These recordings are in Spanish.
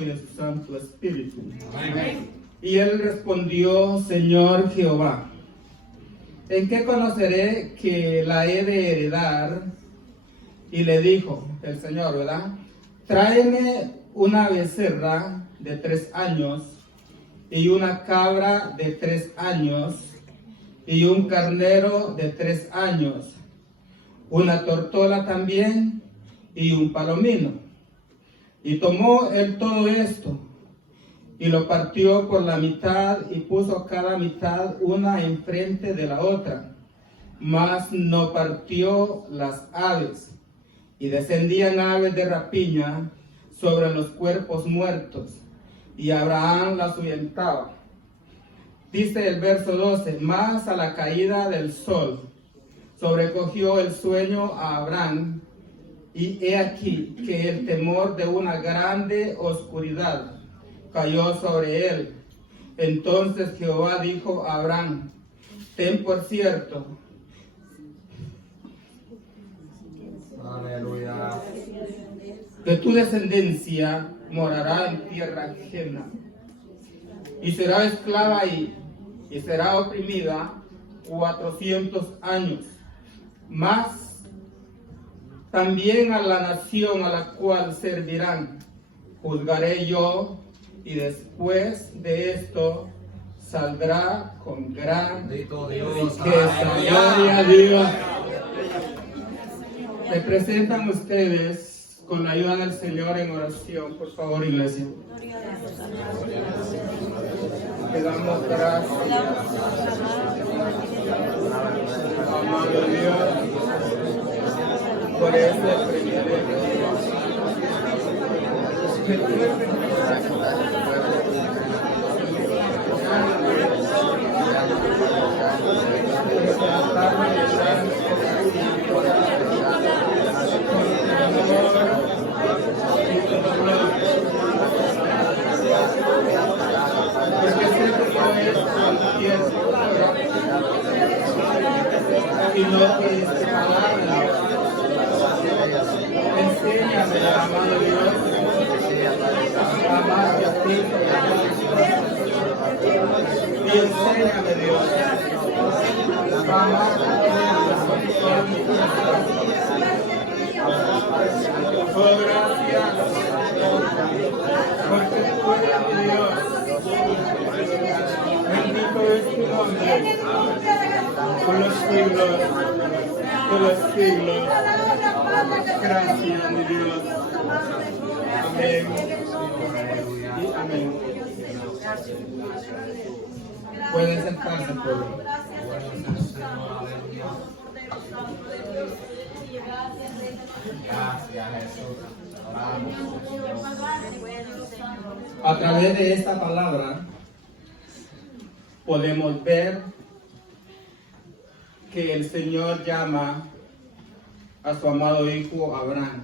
y de su Santo Espíritu. Amén. Y él respondió: Señor Jehová, ¿en qué conoceré que la he de heredar? Y le dijo el Señor, ¿verdad? Tráeme una becerra de 3 años, y una cabra de 3 años, y un carnero de 3 años, una tortola también, y un palomino. Y tomó él todo esto, y lo partió por la mitad, y puso cada mitad una enfrente de la otra, mas no partió las aves. Y descendían aves de rapiña sobre los cuerpos muertos, y Abraham las ahuyentaba. Dice el verso 12: mas a la caída del sol sobrecogió el sueño a Abraham, y he aquí que el temor de una grande oscuridad cayó sobre él. Entonces Jehová dijo a Abraham: ten por cierto Aleluya. que tu descendencia morará en tierra ajena, y será esclava ahí, y será oprimida 400 años. Mas también a la nación a la cual servirán juzgaré yo, y después de esto saldrá con gran Bendito Dios. riqueza. Aleluya. Gloria a Dios. Me presentan ustedes con la ayuda del Señor en oración, por favor, iglesia. Te damos gracias, amado Dios, por este privilegio que tú y no pediste palabra. Enséñame, amado Dios, a amarte a ti. Y enséñame, Dios, a amarte a ti. Oh, gracias, porque tú eres mi Dios. Bendito es tu nombre por los siglos, por los siglos. Gracias, mi Dios. Amén y amén. Pueden sentarse, pueblo. Gracias, Jesús. A través de esta palabra podemos ver que el Señor llama a su amado hijo Abraham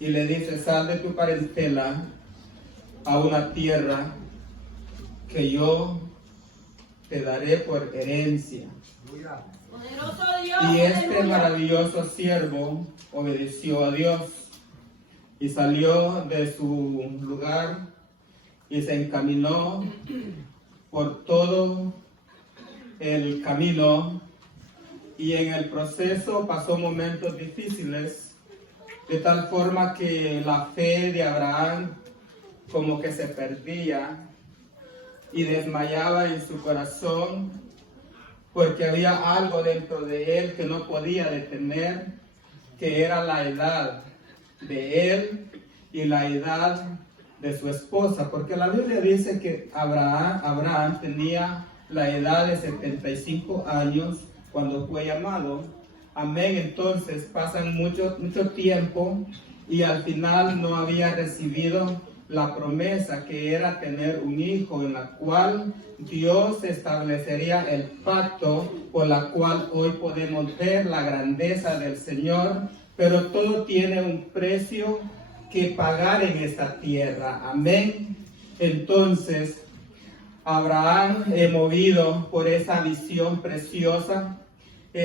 y le dice: sal de tu parentela a una tierra que yo te daré por herencia. Y este maravilloso siervo obedeció a Dios y salió de su lugar y se encaminó por todo el camino, y en el proceso pasó momentos difíciles, de tal forma que la fe de Abraham como que se perdía y desmayaba en su corazón, porque había algo dentro de él que no podía detener, que era la edad de él y la edad de su esposa, porque la Biblia dice que Abraham tenía la edad de 75 años cuando fue llamado. Amén. Entonces pasan mucho tiempo y al final no había recibido la promesa, que era tener un hijo, en la cual Dios establecería el pacto por la cual hoy podemos ver la grandeza del Señor. Pero todo tiene un precio que pagar en esta tierra. Amén. Entonces Abraham, movido por esa visión preciosa,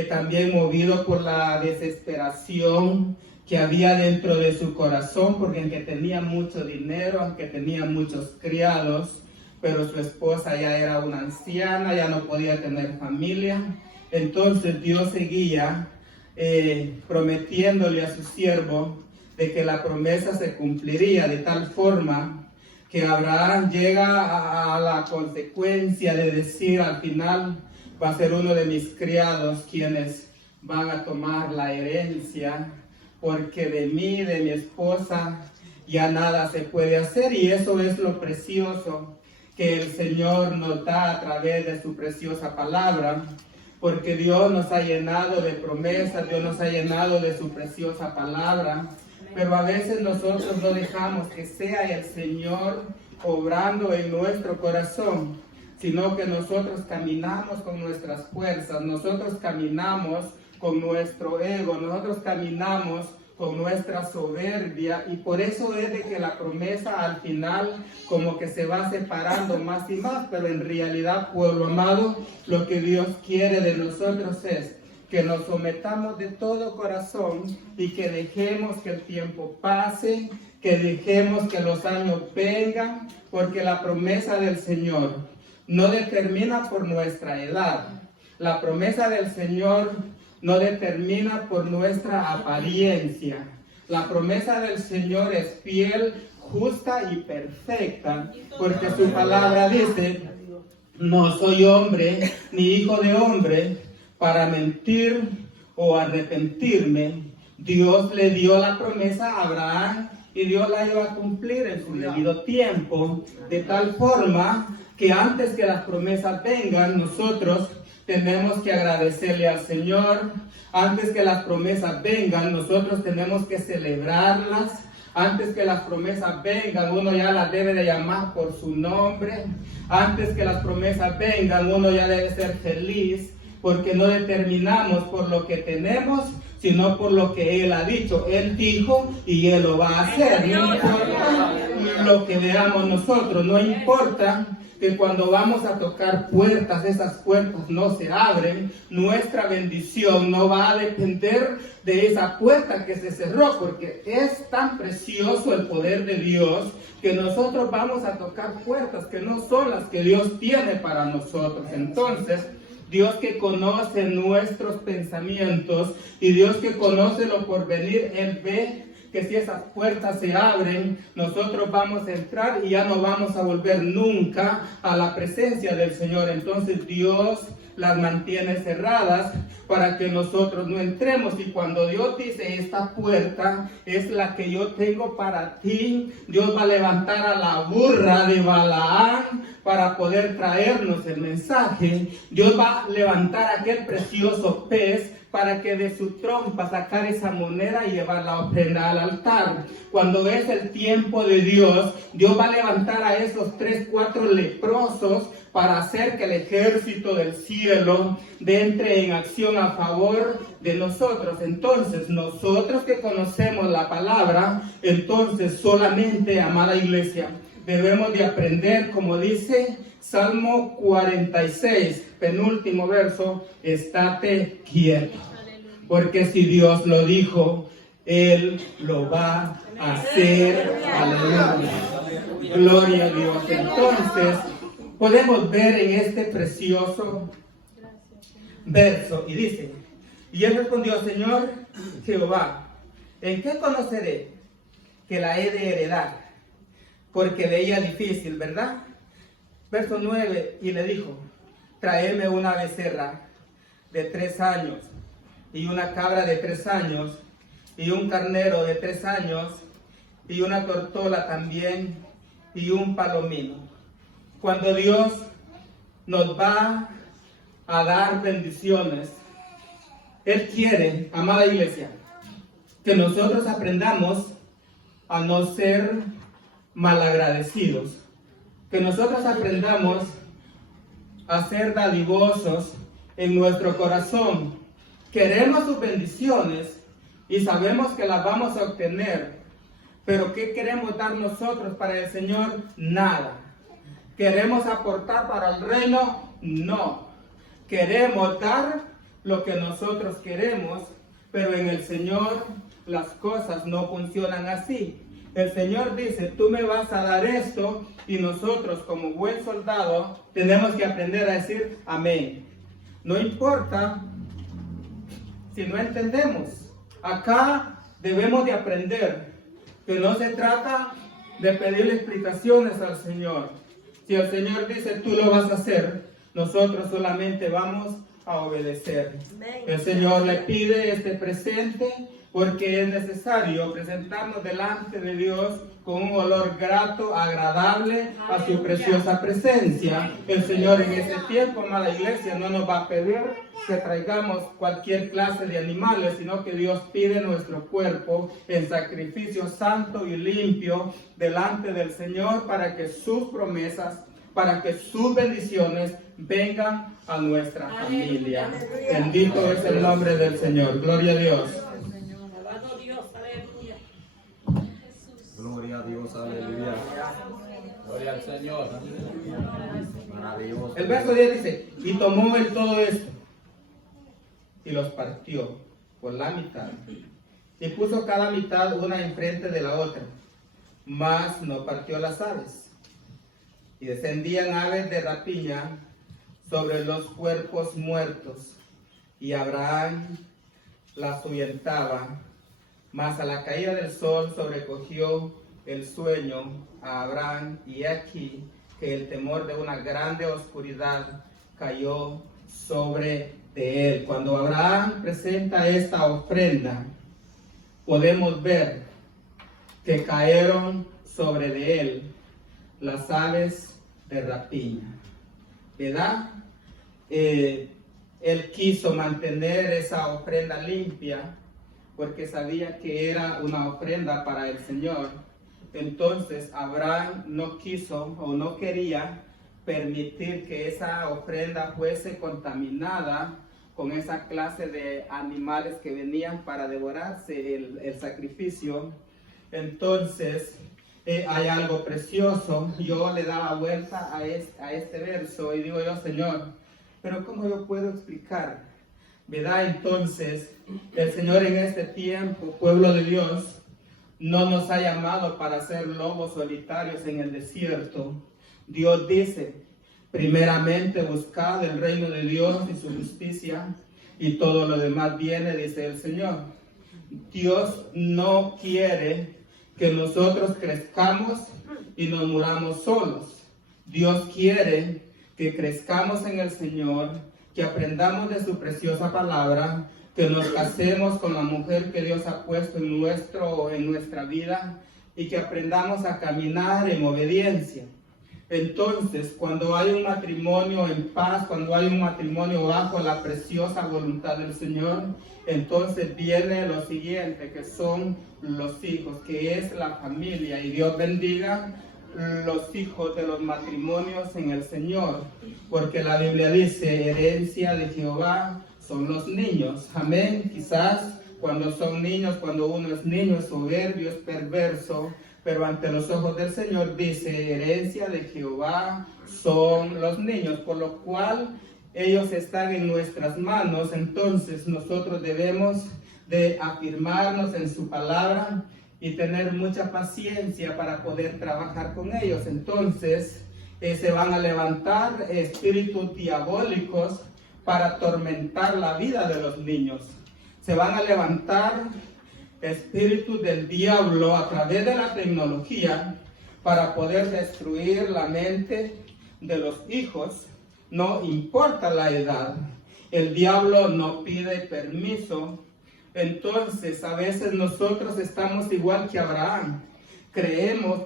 también movido por la desesperación que había dentro de su corazón, porque aunque tenía mucho dinero, aunque tenía muchos criados, pero su esposa ya era una anciana, ya no podía tener familia. Entonces Dios seguía prometiéndole a su siervo de que la promesa se cumpliría, de tal forma que Abraham llega a la consecuencia de decir al final: va a ser uno de mis criados quienes van a tomar la herencia, porque de mí, de mi esposa, ya nada se puede hacer. Y eso es lo precioso que el Señor nos da a través de su preciosa palabra, porque Dios nos ha llenado de promesas, Dios nos ha llenado de su preciosa palabra, pero a veces nosotros no dejamos que sea el Señor obrando en nuestro corazón, sino que nosotros caminamos con nuestras fuerzas, nosotros caminamos con nuestro ego, nosotros caminamos con nuestra soberbia, y por eso es de que la promesa al final como que se va separando más y más. Pero en realidad, pueblo amado, lo que Dios quiere de nosotros es que nos sometamos de todo corazón y que dejemos que el tiempo pase, que dejemos que los años vengan, porque la promesa del Señor no determina por nuestra edad. La promesa del Señor no determina por nuestra apariencia. La promesa del Señor es fiel, justa y perfecta, porque su palabra dice: no soy hombre ni hijo de hombre para mentir o arrepentirme. Dios le dio la promesa a Abraham y Dios la iba a cumplir en su debido tiempo, de tal forma que antes que las promesas vengan, nosotros tenemos que agradecerle al Señor. Antes que las promesas vengan, nosotros tenemos que celebrarlas. Antes que las promesas vengan, uno ya las debe de llamar por su nombre. Antes que las promesas vengan, uno ya debe ser feliz, porque no determinamos por lo que tenemos, sino por lo que Él ha dicho. Él dijo y Él lo va a hacer. No importa lo que veamos nosotros, no importa que cuando vamos a tocar puertas, esas puertas no se abren. Nuestra bendición no va a depender de esa puerta que se cerró, porque es tan precioso el poder de Dios que nosotros vamos a tocar puertas que no son las que Dios tiene para nosotros. Entonces, Dios que conoce nuestros pensamientos y Dios que conoce lo por venir, Él ve que si esas puertas se abren, nosotros vamos a entrar y ya no vamos a volver nunca a la presencia del Señor. Entonces Dios las mantiene cerradas para que nosotros no entremos. Y cuando Dios dice: esta puerta es la que yo tengo para ti, Dios va a levantar a la burra de Balaam para poder traernos el mensaje. Dios va a levantar aquel precioso pez para que de su trompa sacar esa moneda y llevar la ofrenda al altar. Cuando es el tiempo de Dios, Dios va a levantar a esos 3, 4 leprosos para hacer que el ejército del cielo entre en acción a favor de nosotros. Entonces, nosotros que conocemos la palabra, entonces solamente, amada iglesia, debemos de aprender, como dice Salmo 46, penúltimo verso: estate quieto, porque si Dios lo dijo, Él lo va a hacer. Aleluya. Gloria a Dios. Entonces, podemos ver en este precioso verso, y dice: y él respondió: Señor Jehová, ¿en qué conoceré que la he de heredar? Porque de ella es difícil, ¿verdad? Verso 9, y le dijo: tráeme una becerra de 3 años, y una cabra de 3 años, y un carnero de 3 años, y una tortola también, y un palomino. Cuando Dios nos va a dar bendiciones, Él quiere, amada iglesia, que nosotros aprendamos a no ser malagradecidos, que nosotros aprendamos a ser dadivosos en nuestro corazón. Queremos sus bendiciones y sabemos que las vamos a obtener, pero ¿qué queremos dar nosotros para el Señor? Nada. ¿Queremos aportar para el reino? No. Queremos dar lo que nosotros queremos, pero en el Señor las cosas no funcionan así. El Señor dice, tú me vas a dar esto, y nosotros como buen soldado tenemos que aprender a decir amén. No importa si no entendemos. Acá debemos de aprender que no se trata de pedirle explicaciones al Señor. Si el Señor dice, tú lo vas a hacer, nosotros solamente vamos a obedecer. El Señor le pide este presente porque es necesario presentarnos delante de Dios con un olor grato, agradable a su preciosa presencia. El Señor en este tiempo, amada iglesia, no nos va a pedir que traigamos cualquier clase de animales, sino que Dios pide nuestro cuerpo en sacrificio santo y limpio delante del Señor para que sus promesas, para que sus bendiciones vengan a nuestra familia. Bendito es el nombre del Señor. Gloria a Dios. Gloria a Dios, aleluya. Gloria al Señor. Maravilloso. El verso 10 dice, y tomó él todo esto y los partió por la mitad y puso cada mitad una enfrente de la otra, mas no partió las aves. Y descendían aves de rapiña sobre los cuerpos muertos, y Abraham las ahuyentaba. Mas a la caída del sol sobrecogió el sueño a Abraham, y aquí que el temor de una grande oscuridad cayó sobre de él. Cuando Abraham presenta esta ofrenda, podemos ver que cayeron sobre de él las aves de rapiña, ¿verdad? Él quiso mantener esa ofrenda limpia, porque sabía que era una ofrenda para el Señor. Entonces Abraham no quiso o no quería permitir que esa ofrenda fuese contaminada con esa clase de animales que venían para devorarse el sacrificio. Entonces hay algo precioso. Yo le daba vuelta a este verso y digo yo, Señor, pero ¿cómo yo puedo explicar? ¿Verdad? Entonces, el Señor en este tiempo, pueblo de Dios, no nos ha llamado para ser lobos solitarios en el desierto. Dios dice, primeramente buscad el reino de Dios y su justicia, y todo lo demás viene, dice el Señor. Dios no quiere que nosotros crezcamos y nos muramos solos. Dios quiere que crezcamos en el Señor, que aprendamos de su preciosa palabra, que nos casemos con la mujer que Dios ha puesto en nuestra vida, y que aprendamos a caminar en obediencia. Entonces, cuando hay un matrimonio en paz, cuando hay un matrimonio bajo la preciosa voluntad del Señor, entonces viene lo siguiente, que son los hijos, que es la familia, y Dios bendiga los hijos de los matrimonios en el Señor, porque la Biblia dice, herencia de Jehová son los niños. Amén. Quizás cuando son niños, cuando uno es niño, es soberbio, es perverso, pero ante los ojos del Señor dice, herencia de Jehová son los niños, por lo cual ellos están en nuestras manos. Entonces nosotros debemos de afirmarnos en su palabra y tener mucha paciencia para poder trabajar con ellos. Entonces se van a levantar espíritus diabólicos para atormentar la vida de los niños. Se van a levantar espíritus del diablo a través de la tecnología para poder destruir la mente de los hijos, no importa la edad. El diablo no pide permiso. Entonces a veces nosotros estamos igual que Abraham. Queremos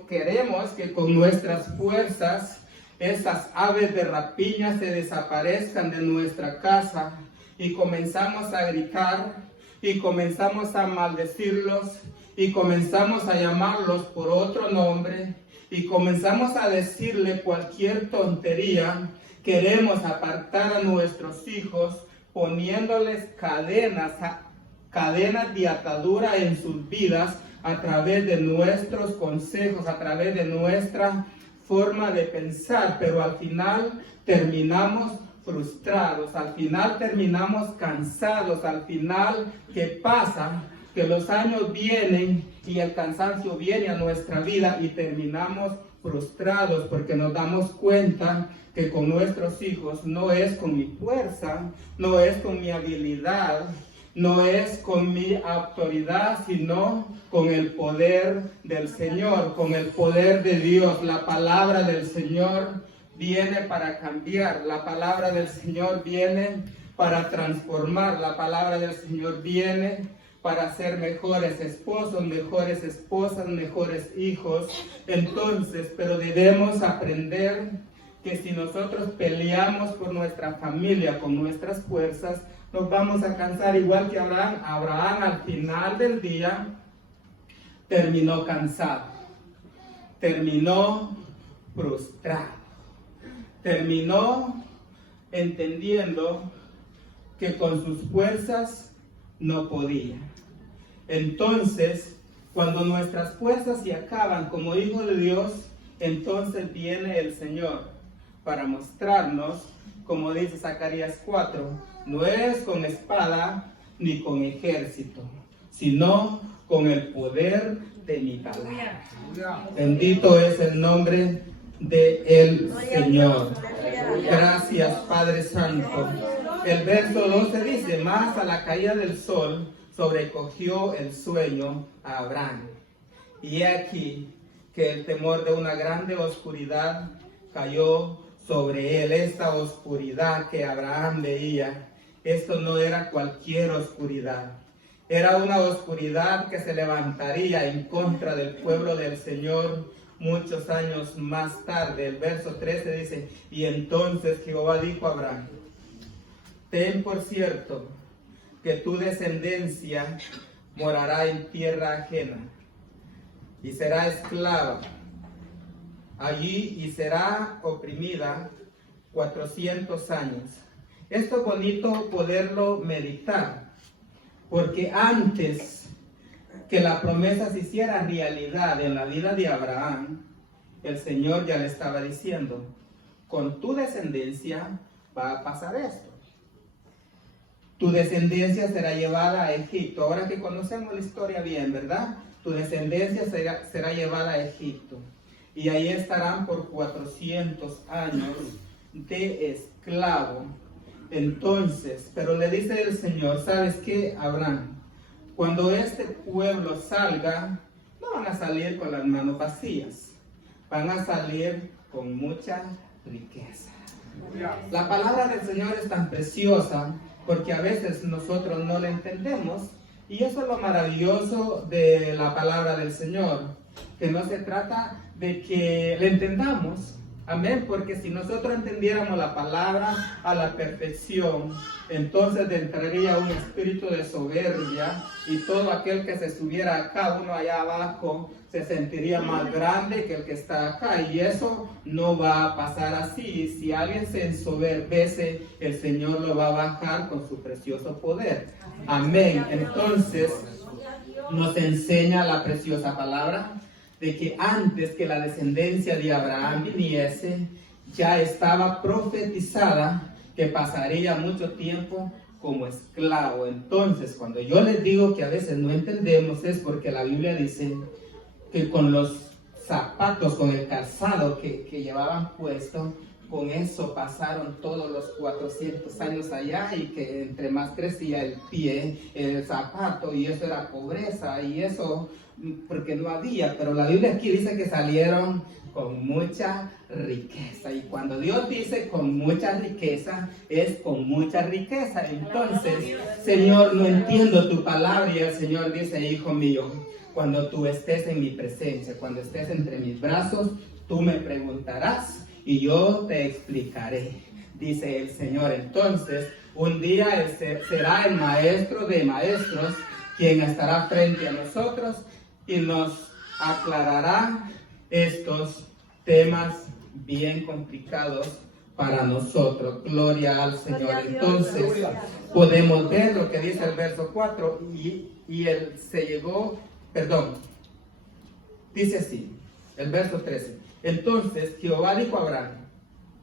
que con nuestras fuerzas esas aves de rapiña se desaparezcan de nuestra casa, y comenzamos a gritar y comenzamos a maldecirlos y comenzamos a llamarlos por otro nombre y comenzamos a decirle cualquier tontería. Queremos apartar a nuestros hijos poniéndoles cadenas de atadura en sus vidas a través de nuestros consejos, a través de nuestra forma de pensar, pero al final terminamos frustrados, al final terminamos cansados. Al final, ¿qué pasa? que los años vienen y el cansancio viene a nuestra vida y terminamos frustrados porque nos damos cuenta que con nuestros hijos no es con mi fuerza, no es con mi habilidad, no es con mi autoridad, sino con el poder del Señor, con el poder de Dios. La palabra del Señor viene para cambiar, la palabra del Señor viene para transformar, la palabra del Señor viene para ser mejores esposos, mejores esposas, mejores hijos. Entonces, pero debemos aprender que si nosotros peleamos por nuestra familia con nuestras fuerzas, nos vamos a cansar igual que Abraham. Abraham al final del día terminó cansado, terminó frustrado, terminó entendiendo que con sus fuerzas no podía. Entonces, cuando nuestras fuerzas se acaban como hijos de Dios, entonces viene el Señor para mostrarnos, como dice Zacarías 4, no es con espada ni con ejército, sino con el poder de mi palabra. Bendito es el nombre del Señor. Gracias, Padre Santo. El verso 12 dice, más a la caída del sol sobrecogió el sueño a Abraham. Y he aquí que el temor de una grande oscuridad cayó sobre él. Esta oscuridad que Abraham veía, esto no era cualquier oscuridad. Era una oscuridad que se levantaría en contra del pueblo del Señor muchos años más tarde. El verso 13 dice, y entonces Jehová dijo a Abraham, ten por cierto que tu descendencia morará en tierra ajena y será esclava allí y será oprimida 400 años. Esto es bonito poderlo meditar, porque antes que la promesa se hiciera realidad en la vida de Abraham, el Señor ya le estaba diciendo, con tu descendencia va a pasar esto. Tu descendencia será llevada a Egipto. Ahora que conocemos la historia bien, ¿verdad? Tu descendencia será llevada a Egipto. Y ahí estarán por 400 años de esclavo. Entonces, pero le dice el Señor, ¿sabes qué, Abraham? Cuando este pueblo salga, no van a salir con las manos vacías. Van a salir con mucha riqueza. La palabra del Señor es tan preciosa porque a veces nosotros no la entendemos. Y eso es lo maravilloso de la palabra del Señor, que no se trata de que la entendamos, amén, porque si nosotros entendiéramos la palabra a la perfección, entonces entraría un espíritu de soberbia y todo aquel que se subiera acá, uno allá abajo, se sentiría más grande que el que está acá, y eso no va a pasar así. Si alguien se ensoberbece, el Señor lo va a bajar con su precioso poder, amén. Entonces nos enseña la preciosa palabra de que antes que la descendencia de Abraham viniese, ya estaba profetizada que pasaría mucho tiempo como esclavo. Entonces, cuando yo les digo que a veces no entendemos, es porque la Biblia dice que con los zapatos, con el calzado que llevaban puesto, con eso pasaron todos los 400 años allá, y que entre más crecía el pie, el zapato, y eso era pobreza, y eso porque no había, pero la Biblia aquí dice que salieron con mucha riqueza, y cuando Dios dice con mucha riqueza, es con mucha riqueza. Entonces, Señor, no entiendo tu palabra, y el Señor dice, hijo mío, cuando tú estés en mi presencia, cuando estés entre mis brazos, tú me preguntarás y yo te explicaré, dice el Señor. Entonces, un día Él será el maestro de maestros, quien estará frente a nosotros y nos aclarará estos temas bien complicados para nosotros. Gloria al Señor. Entonces, podemos ver lo que dice el verso 4, y Él se llegó, dice así, el verso 13. Entonces Jehová dijo a Abraham,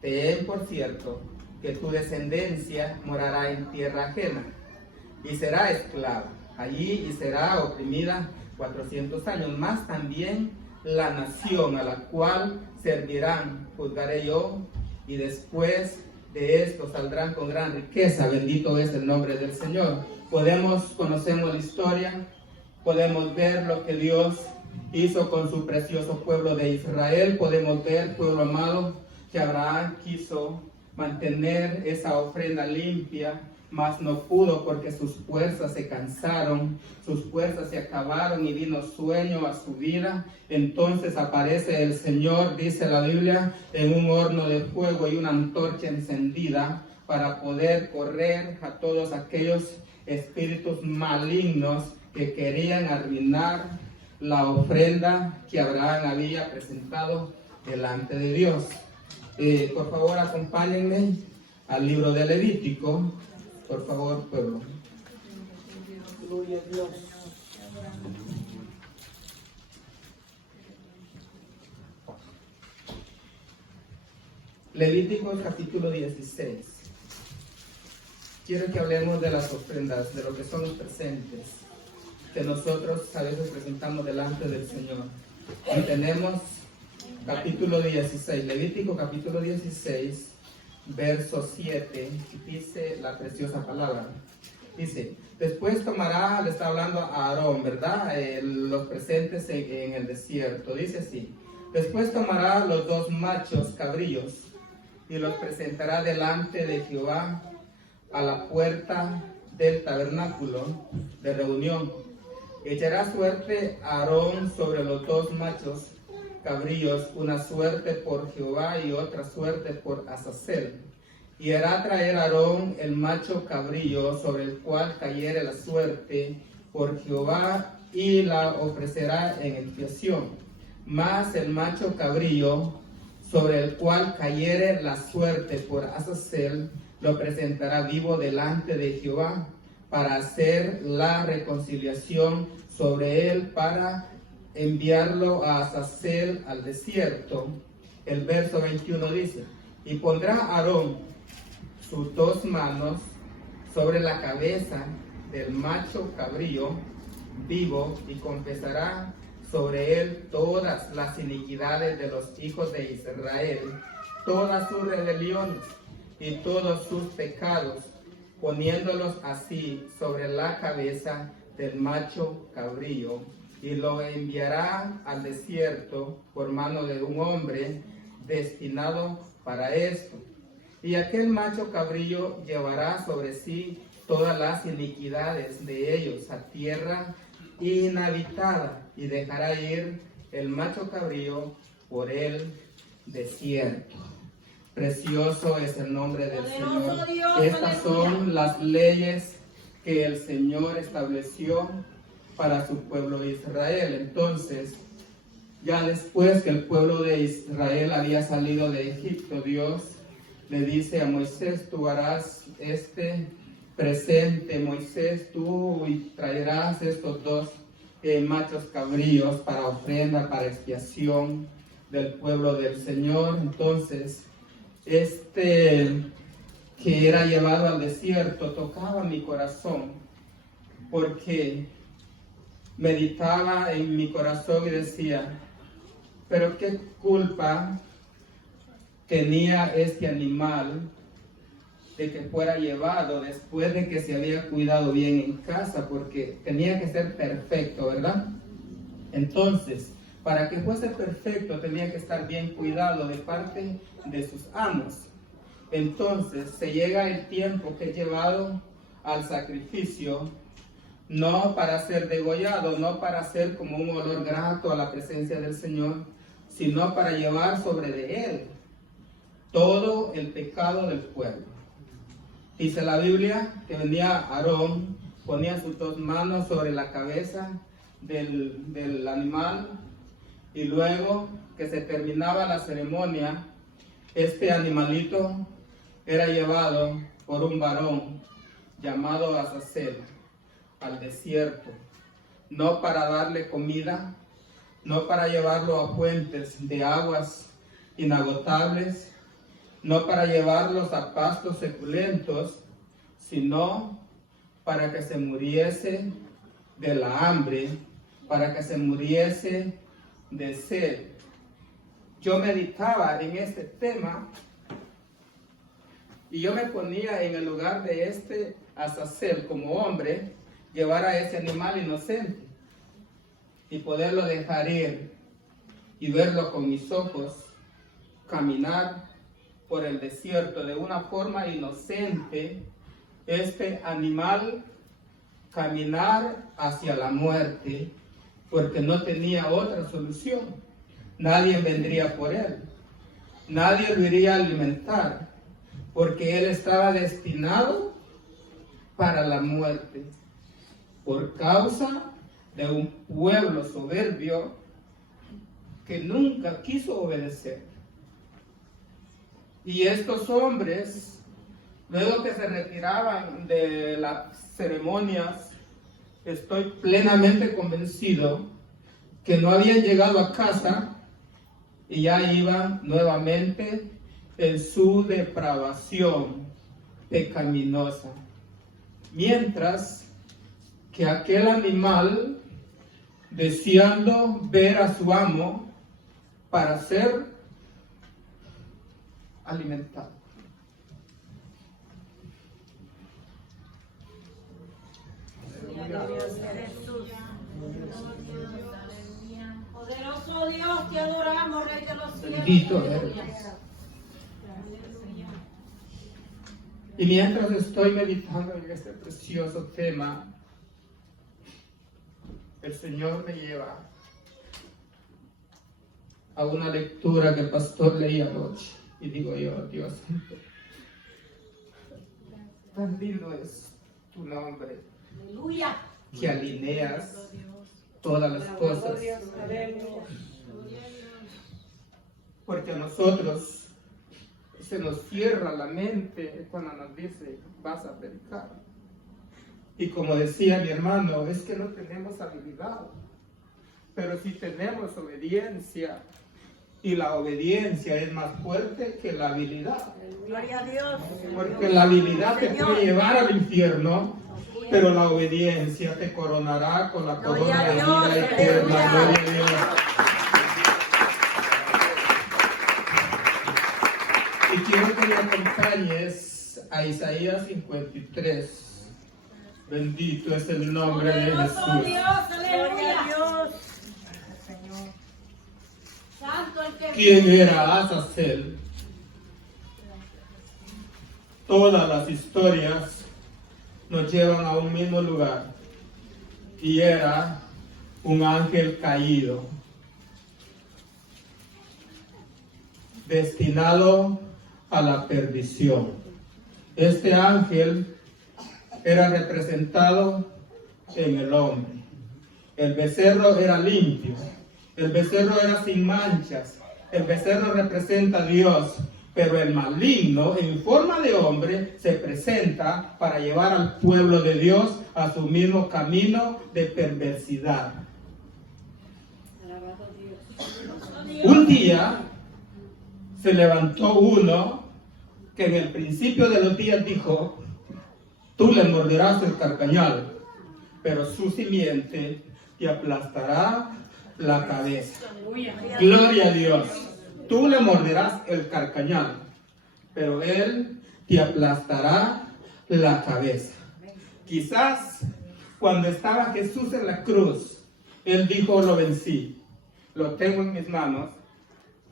ten por cierto que tu descendencia morará en tierra ajena y será esclava allí y será oprimida 400 años. Más también la nación a la cual servirán, juzgaré yo, y después de esto saldrán con gran riqueza. Bendito es el nombre del Señor. Conocemos la historia, podemos ver lo que Dios hizo con su precioso pueblo de Israel. Podemos ver, pueblo amado, que Abraham quiso mantener esa ofrenda limpia, mas no pudo porque sus fuerzas se cansaron, sus fuerzas se acabaron y vino sueño a su vida. Entonces aparece el Señor, dice la Biblia, en un horno de fuego y una antorcha encendida para poder correr a todos aquellos espíritus malignos que querían arruinar la ofrenda que Abraham había presentado delante de Dios. Por favor, acompáñenme al libro de Levítico. Por favor, pueblo. Gloria a Dios. Levítico capítulo 16. Quiero que hablemos de las ofrendas, de lo que son los presentes que nosotros a veces presentamos delante del Señor. Y tenemos capítulo 16, Levítico capítulo 16, verso 7, dice la preciosa palabra. Dice, después tomará, le está hablando a Aarón, ¿verdad? Los presentes en el desierto. Dice así, después tomará los 2 machos cabrillos y los presentará delante de Jehová a la puerta del tabernáculo de reunión. Echará suerte a Aarón sobre los 2 machos cabrillos, una suerte por Jehová y otra suerte por Azazel. Y hará traer a Aarón el macho cabrillo sobre el cual cayere la suerte por Jehová y la ofrecerá en expiación. Mas el macho cabrillo sobre el cual cayere la suerte por Azazel lo presentará vivo delante de Jehová para hacer la reconciliación sobre él, para enviarlo a Azazel al desierto. El verso 21 dice, y pondrá Aarón sus 2 manos sobre la cabeza del macho cabrío vivo y confesará sobre él todas las iniquidades de los hijos de Israel, todas sus rebeliones y todos sus pecados, poniéndolos así sobre la cabeza del macho cabrío, y lo enviará al desierto por mano de un hombre destinado para esto. Y aquel macho cabrillo llevará sobre sí todas las iniquidades de ellos a tierra inhabitada, y dejará ir el macho cabrío por el desierto. Precioso es el nombre del Señor. Estas son las leyes que el Señor estableció para su pueblo de Israel. Entonces, ya después que el pueblo de Israel había salido de Egipto, Dios le dice a Moisés, tú harás este presente, Moisés, tú traerás estos 2 machos cabríos para ofrenda, para expiación del pueblo del Señor. Entonces, que era llevado al desierto tocaba mi corazón, porque meditaba en mi corazón y decía, pero qué culpa tenía este animal de que fuera llevado después de que se había cuidado bien en casa, porque tenía que ser perfecto, ¿verdad? Entonces, para que fuese perfecto tenía que estar bien cuidado de parte de sus amos. Entonces se llega el tiempo que es llevado al sacrificio, no para ser degollado, no para ser como un olor grato a la presencia del Señor, sino para llevar sobre de él todo el pecado del pueblo. Dice la Biblia que venía Aarón, ponía sus 2 manos sobre la cabeza del animal, y luego que se terminaba la ceremonia, este animalito era llevado por un varón llamado Azazel al desierto, no para darle comida, no para llevarlo a fuentes de aguas inagotables, no para llevarlos a pastos suculentos, sino para que se muriese de la hambre para que se muriese de sed. Yo meditaba en este tema y yo me ponía en el lugar de este Azazel como hombre, llevar a ese animal inocente y poderlo dejar ir y verlo con mis ojos caminar por el desierto de una forma inocente, este animal caminar hacia la muerte, porque no tenía otra solución. Nadie vendría por él, nadie lo iría a alimentar, porque él estaba destinado para la muerte, por causa de un pueblo soberbio que nunca quiso obedecer. Y estos hombres, luego que se retiraban de las ceremonias, estoy plenamente convencido que no habían llegado a casa y ya iban nuevamente en su depravación pecaminosa. Mientras que aquel animal, deseando ver a su amo para ser alimentado. Poderoso Dios, te adoramos, Rey de los cielos. Bendito eres. Y mientras estoy meditando en este precioso tema, el Señor me lleva a una lectura que el pastor leía anoche. Y digo yo, Dios santo, tan lindo es tu nombre, Aleluya. que alineas todas las cosas. Porque a nosotros se nos cierra la mente cuando nos dice, vas a predicar. Y como decía mi hermano, es que no tenemos habilidad, pero si tenemos obediencia, y la obediencia es más fuerte que la habilidad. Gloria a Dios. Porque la habilidad te puede llevar al infierno, pero la obediencia te coronará con la corona de vida eterna. Gloria a Dios. Y quiero que me acompañes a Isaías 53. Bendito es el nombre de Poderoso Jesús. Dios, aleluya. Santo el que ¿Quién era Azazel? Todas las historias nos llevan a un mismo lugar, y era un ángel caído, destinado a la perdición. Este ángel era representado en el hombre. El becerro era limpio, el becerro era sin manchas, el becerro representa a Dios, pero el maligno en forma de hombre se presenta para llevar al pueblo de Dios a su mismo camino de perversidad. Un día se levantó uno que en el principio de los días dijo, tú le morderás el carcañal, pero su simiente te aplastará la cabeza. Gloria a Dios. Tú le morderás el carcañal, pero él te aplastará la cabeza. Quizás cuando estaba Jesús en la cruz, él dijo, lo vencí, lo tengo en mis manos,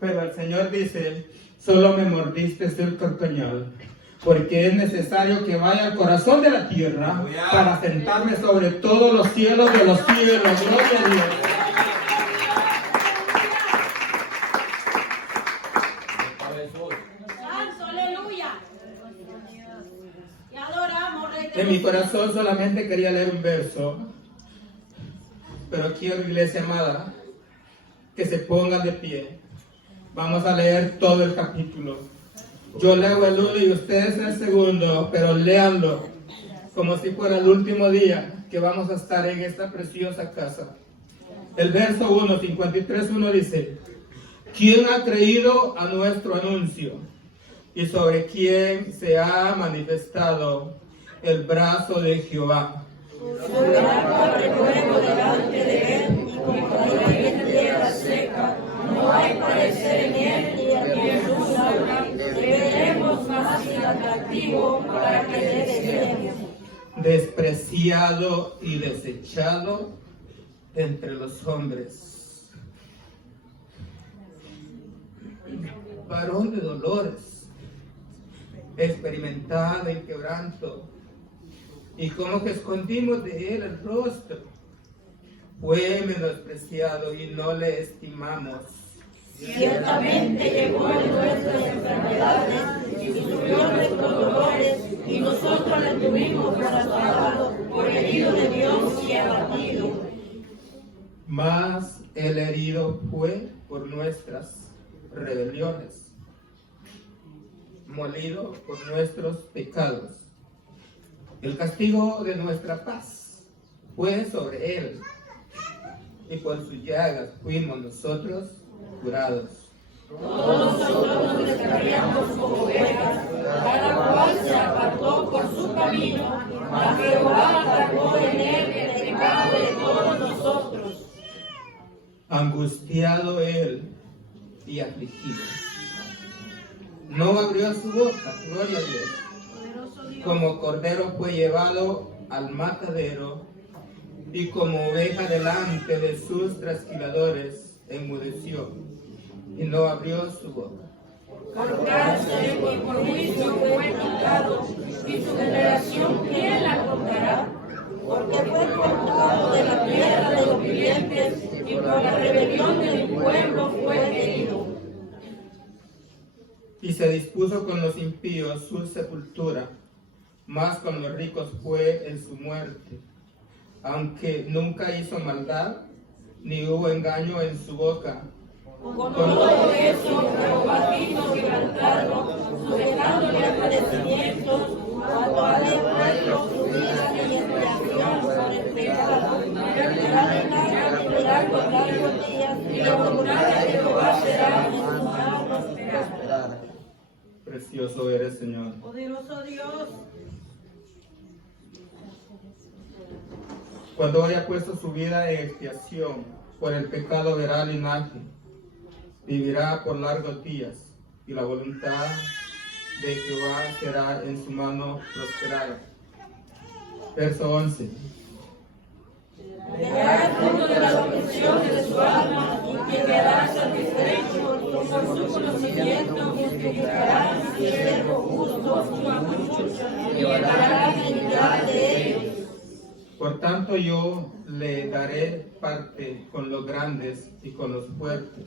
pero el Señor dice, solo me mordiste el carcañal, porque es necesario que vaya al corazón de la tierra para sentarme sobre todos los cielos de los cielos. Gloria a Dios. Santo, aleluya. Te adoramos, Rey de En mi los corazón solamente quería leer un verso, pero quiero, iglesia amada, que se pongan de pie. Vamos a leer todo el capítulo. Yo leo el uno y ustedes el segundo, pero léanlo como si fuera el último día que vamos a estar en esta preciosa casa. El verso 1, 53:1 dice, ¿quién ha creído a nuestro anuncio? ¿Y sobre quién se ha manifestado el brazo de Jehová? Subirá por el fuego delante de él, y como la tierra seca, no hay parecer en él ni en su aura. Veremos más atractivo para que le deseemos. Despreciado y desechado entre los hombres, varón de dolores, experimentado en quebranto, y como que escondimos de él el rostro. Fue menospreciado y no le estimamos. Ciertamente llevó en nuestras enfermedades y sufrió nuestros dolores, y nosotros le tuvimos por azotado, por herido de Dios y abatido. Mas el herido fue por nuestras rebeliones, molido por nuestros pecados. El castigo de nuestra paz fue sobre él, y por sus llagas fuimos nosotros curados. Todos nosotros nos descarriamos como ovejas, cada cual se apartó por su camino, mas Jehová cargó en él el pecado de todos nosotros. Angustiado él y afligido, no abrió su boca, gloria a Dios. Como cordero fue llevado al matadero, y como oveja delante de sus trasquiladores enmudeció, y no abrió su boca. Por cárcel y por juicio fue quitado, y su generación ¿quién la contará? Porque fue cortado de la tierra de los vivientes, y por la rebelión del pueblo fue herido. Y se dispuso con los impíos su sepultura, mas con los ricos fue en su muerte. Aunque nunca hizo maldad, ni hubo engaño en su boca. Con todo eso, Jehová quiso quebrantarlo, sujetándole a padecimientos, cuando ha devuelto su vida y expiación por el pecado. Vivirá con largos días, y la voluntad de Jehová será en sus manos prosperar. Precioso eres, Señor. Poderoso Dios. Cuando haya puesto su vida en expiación por el pecado, verá linaje, vivirá por largos días, y la voluntad de Jehová será en su mano prosperada. Verso 11. Verá el fruto de las aflicciones de su alma, y quedará satisfecho por su conocimiento, justificará a su siervo justo a muchos, y llevará dignidad de ellos. Por tanto yo le daré parte con los grandes y con los fuertes,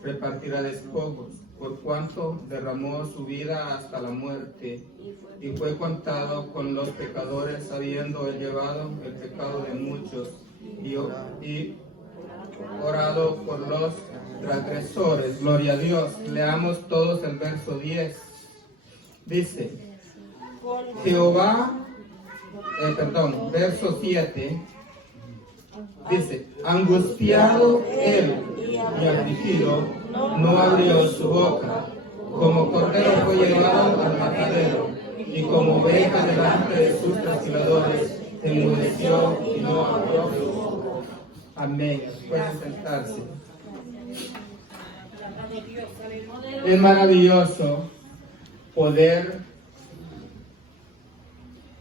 repartirá despojos, por cuanto derramó su vida hasta la muerte, y fue contado con los pecadores, habiendo él llevado el pecado de muchos, y orado por los transgresores. Gloria a Dios. Leamos todos el verso 10. Dice, verso 7, dice, angustiado él y afligido, no abrió su boca, como cordero fue llevado al matadero, y como oveja delante de sus trasquiladores, enmudeció y no abrió su boca. Amén. Pueden sentarse. Es maravilloso poder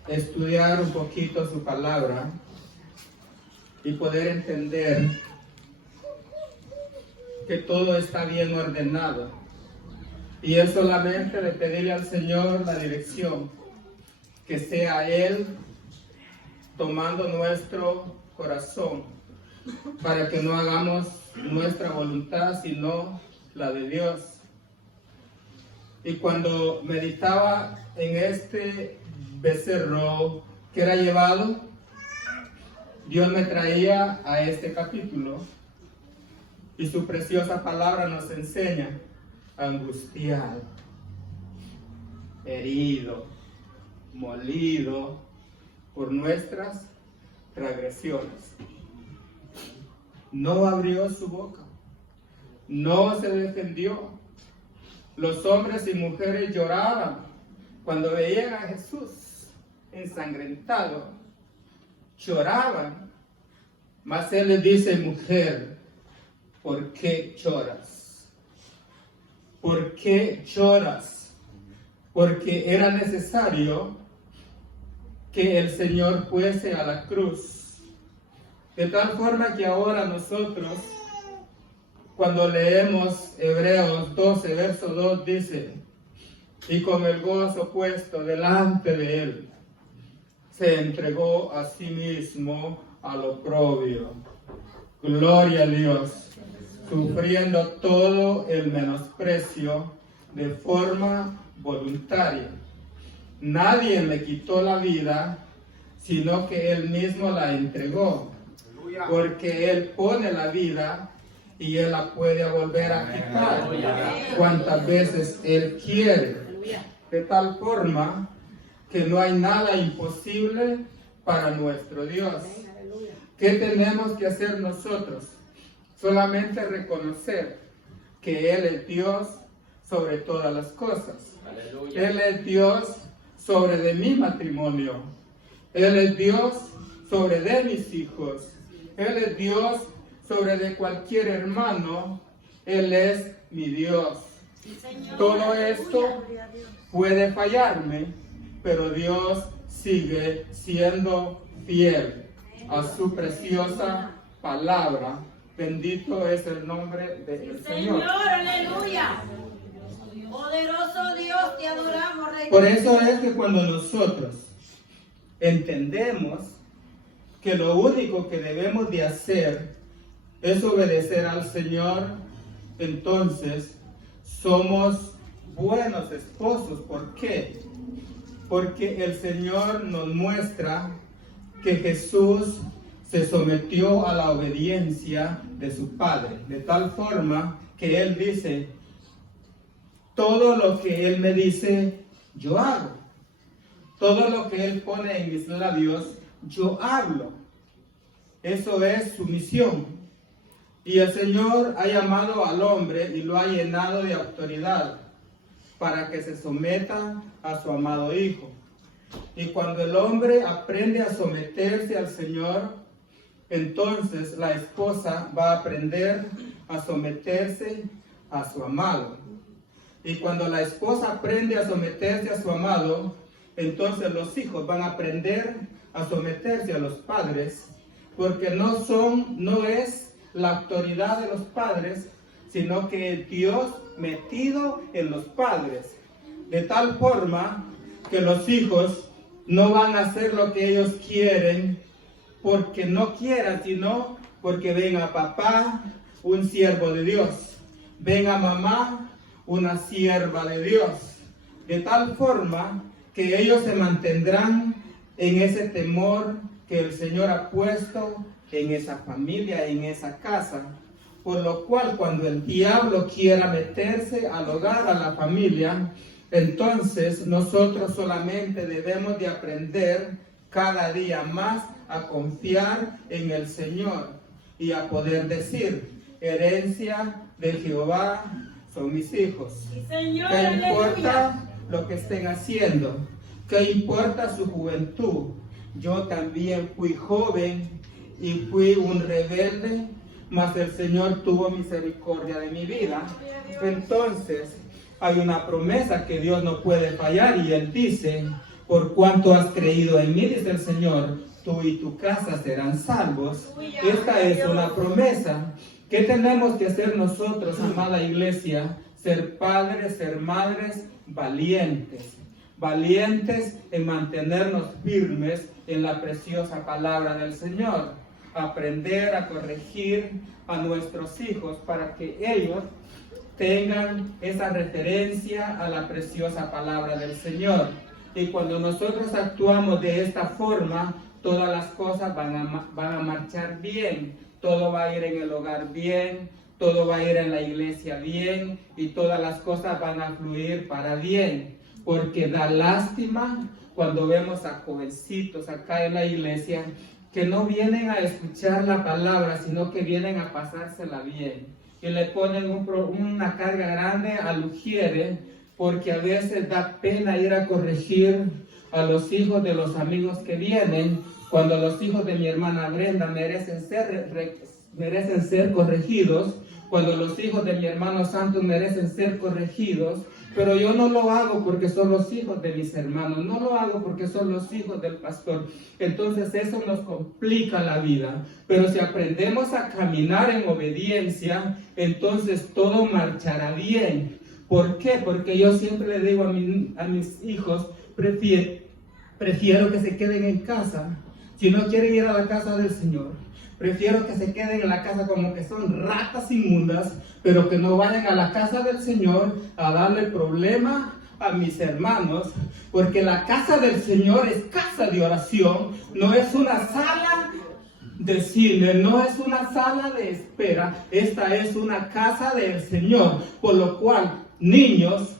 estudiar un poquito su palabra y poder entender que todo está bien ordenado, y es solamente de pedirle al Señor la dirección, que sea Él tomando nuestro corazón, para que no hagamos nuestra voluntad sino la de Dios. Y cuando meditaba en este becerro que era llevado, Dios me traía a este capítulo, y su preciosa palabra nos enseña: angustiado, herido, molido por nuestras transgresiones. No abrió su boca, no se defendió. Los hombres y mujeres lloraban cuando veían a Jesús ensangrentado, lloraban. Mas él les dice: mujer, ¿por qué lloras? ¿Por qué lloras? Porque era necesario que el Señor fuese a la cruz. De tal forma que ahora nosotros, cuando leemos Hebreos 12, verso 2, dice: y con el gozo puesto delante de él, se entregó a sí mismo al oprobio. Gloria a Dios, sufriendo todo el menosprecio de forma voluntaria. Nadie le quitó la vida, sino que él mismo la entregó, porque él pone la vida y él la puede volver a quitar cuantas veces él quiere. De tal forma que no hay nada imposible para nuestro Dios. ¿Qué tenemos que hacer nosotros? Solamente reconocer que Él es Dios sobre todas las cosas. Aleluya. Él es Dios sobre de mi matrimonio. Él es Dios sobre de mis hijos. Él es Dios sobre de cualquier hermano. Él es mi Dios. Todo esto puede fallarme, pero Dios sigue siendo fiel a su preciosa palabra. Bendito es el nombre del Señor. Señor, aleluya. Poderoso Dios, te adoramos, Rey. Por eso es que cuando nosotros entendemos que lo único que debemos de hacer es obedecer al Señor, entonces somos buenos esposos. ¿Por qué? Porque el Señor nos muestra que Jesús se sometió a la obediencia de su Padre, de tal forma que Él dice: todo lo que Él me dice, yo hago. Todo lo que Él pone en mis labios, yo hablo. Eso es su misión. Y el Señor ha llamado al hombre y lo ha llenado de autoridad para que se someta a su amado Hijo. Y cuando el hombre aprende a someterse al Señor, entonces la esposa va a aprender a someterse a su amado. Y cuando la esposa aprende a someterse a su amado, entonces los hijos van a aprender a someterse a los padres, porque no es la autoridad de los padres, sino que es Dios metido en los padres, de tal forma que los hijos no van a hacer lo que ellos quieren porque no quieran, sino porque ven a papá un siervo de Dios, ven a mamá una sierva de Dios, de tal forma que ellos se mantendrán en ese temor que el Señor ha puesto en esa familia, en esa casa. Por lo cual, cuando el diablo quiera meterse al hogar, a la familia, entonces nosotros solamente debemos de aprender cada día más a confiar en el Señor y a poder decir: herencia de Jehová son mis hijos. Sí, Señor, ¿Qué importa aleluya. lo que estén haciendo? ¿Qué importa su juventud? Yo también fui joven y fui un rebelde, mas el Señor tuvo misericordia de mi vida. Entonces, hay una promesa que Dios no puede fallar, y Él dice: por cuanto has creído en mí, dice el Señor, tú y tu casa serán salvos. Esta es una promesa. ¿Qué tenemos que hacer nosotros, amada iglesia? Ser padres, ser madres valientes. Valientes en mantenernos firmes en la preciosa palabra del Señor. Aprender a corregir a nuestros hijos para que ellos tengan esa referencia a la preciosa palabra del Señor. Y cuando nosotros actuamos de esta forma, todas las cosas van a marchar bien. Todo va a ir en el hogar bien, todo va a ir en la iglesia bien, y todas las cosas van a fluir para bien. Porque da lástima cuando vemos a jovencitos acá en la iglesia que no vienen a escuchar la palabra, sino que vienen a pasársela bien. Y le ponen una carga grande al ujiere, porque a veces da pena ir a corregir a los hijos de los amigos que vienen, cuando los hijos de mi hermana Brenda merecen ser corregidos, cuando los hijos de mi hermano Santos merecen ser corregidos, pero yo no lo hago porque son los hijos de mis hermanos, no lo hago porque son los hijos del pastor. Entonces eso nos complica la vida. Pero si aprendemos a caminar en obediencia, entonces todo marchará bien. ¿Por qué? Porque yo siempre le digo a mis hijos, prefiero que se queden en casa. Si no quieren ir a la casa del Señor, prefiero que se queden en la casa como que son ratas inmundas, pero que no vayan a la casa del Señor a darle problema a mis hermanos, porque la casa del Señor es casa de oración, no es una sala de cine, no es una sala de espera, esta es una casa del Señor, por lo cual niños,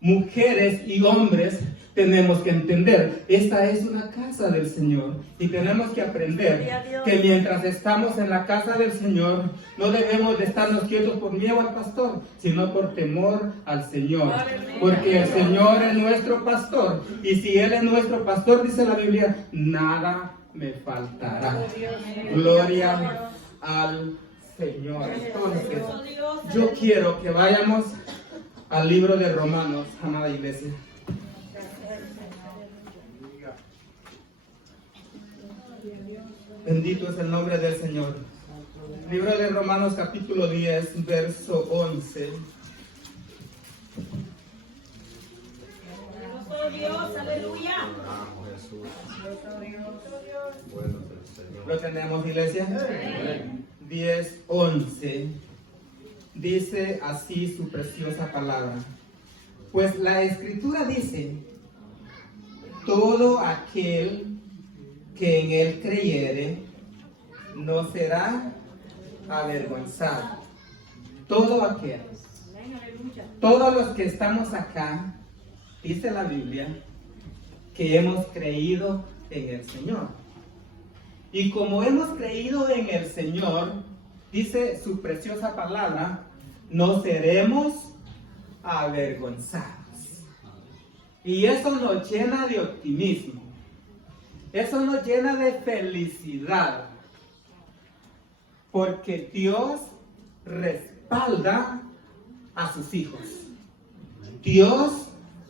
mujeres y hombres tenemos que entender, esta es una casa del Señor y tenemos que aprender que mientras estamos en la casa del Señor no debemos de estarnos quietos por miedo al pastor, sino por temor al Señor, porque el Señor es nuestro pastor y si Él es nuestro pastor, dice la Biblia, nada me faltará. Gloria al Señor. Entonces, yo quiero que vayamos al libro de Romanos, amada iglesia. Bendito es el nombre del Señor. Libro de Romanos capítulo 10, verso 11. Dios, aleluya. ¿Lo tenemos, iglesia? 10, 11. Dice así su preciosa palabra. Pues la Escritura dice, todo aquel que en Él creyere no será avergonzado. Todo aquel. Todos los que estamos acá, dice la Biblia, que hemos creído en el Señor. Y como hemos creído en el Señor, dice su preciosa palabra, no seremos avergonzados. Y eso nos llena de optimismo. Eso nos llena de felicidad. Porque Dios respalda a sus hijos. Dios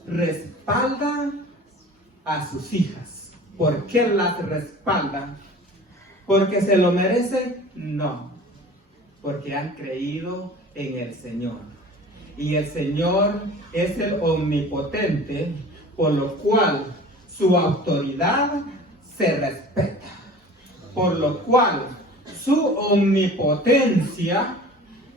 respalda a sus hijas. ¿Por qué las respalda? ¿Porque se lo merecen? No. Porque han creído en el Señor. Y el Señor es el omnipotente, por lo cual su autoridad se respeta. Por lo cual su omnipotencia,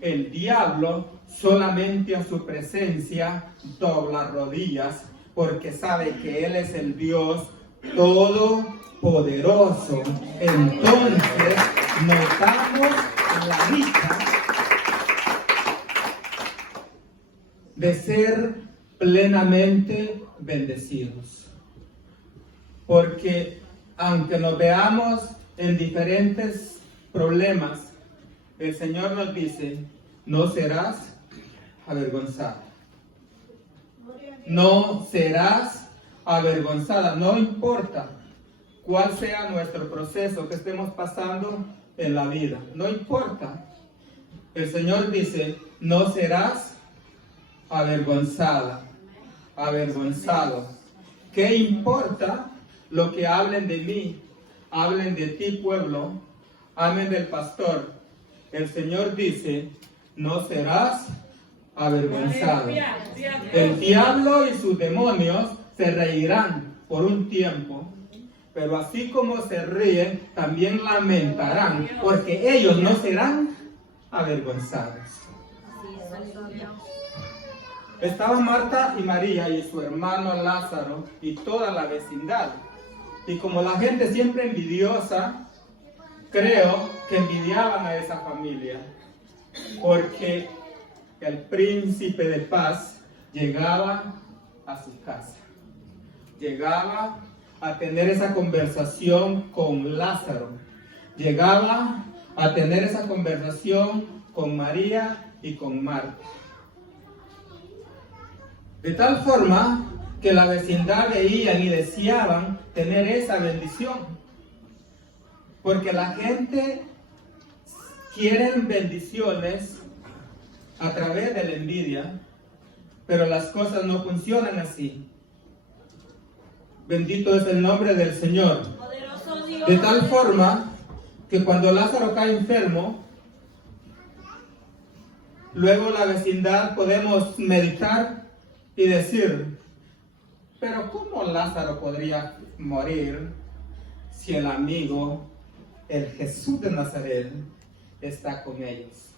el diablo solamente a su presencia dobla rodillas, porque sabe que Él es el Dios todopoderoso. Entonces nos damos la dicha de ser plenamente bendecidos. Porque aunque nos veamos en diferentes problemas, el Señor nos dice, no serás avergonzado. No serás avergonzada. No importa cuál sea nuestro proceso que estemos pasando en la vida. No importa. El Señor dice, no serás avergonzada, avergonzado. ¿Qué importa lo que hablen de mí? Hablen de ti, pueblo. Hablen del pastor. El Señor dice, no serás avergonzado. El diablo y sus demonios se reirán por un tiempo, pero así como se ríen, también lamentarán, porque ellos no serán avergonzados. Estaban Marta y María y su hermano Lázaro y toda la vecindad. Y como la gente siempre envidiosa, creo que envidiaban a esa familia, porque el príncipe de paz llegaba a su casa. Llegaba a tener esa conversación con Lázaro. Llegaba a tener esa conversación con María y con Marta. De tal forma que la vecindad veían y deseaban tener esa bendición. Porque la gente quiere bendiciones a través de la envidia, pero las cosas no funcionan así. Bendito es el nombre del Señor. Poderoso Dios. De tal forma que cuando Lázaro cae enfermo, luego la vecindad podemos meditar y decir, pero ¿cómo Lázaro podría morir si el amigo, el Jesús de Nazaret, está con ellos?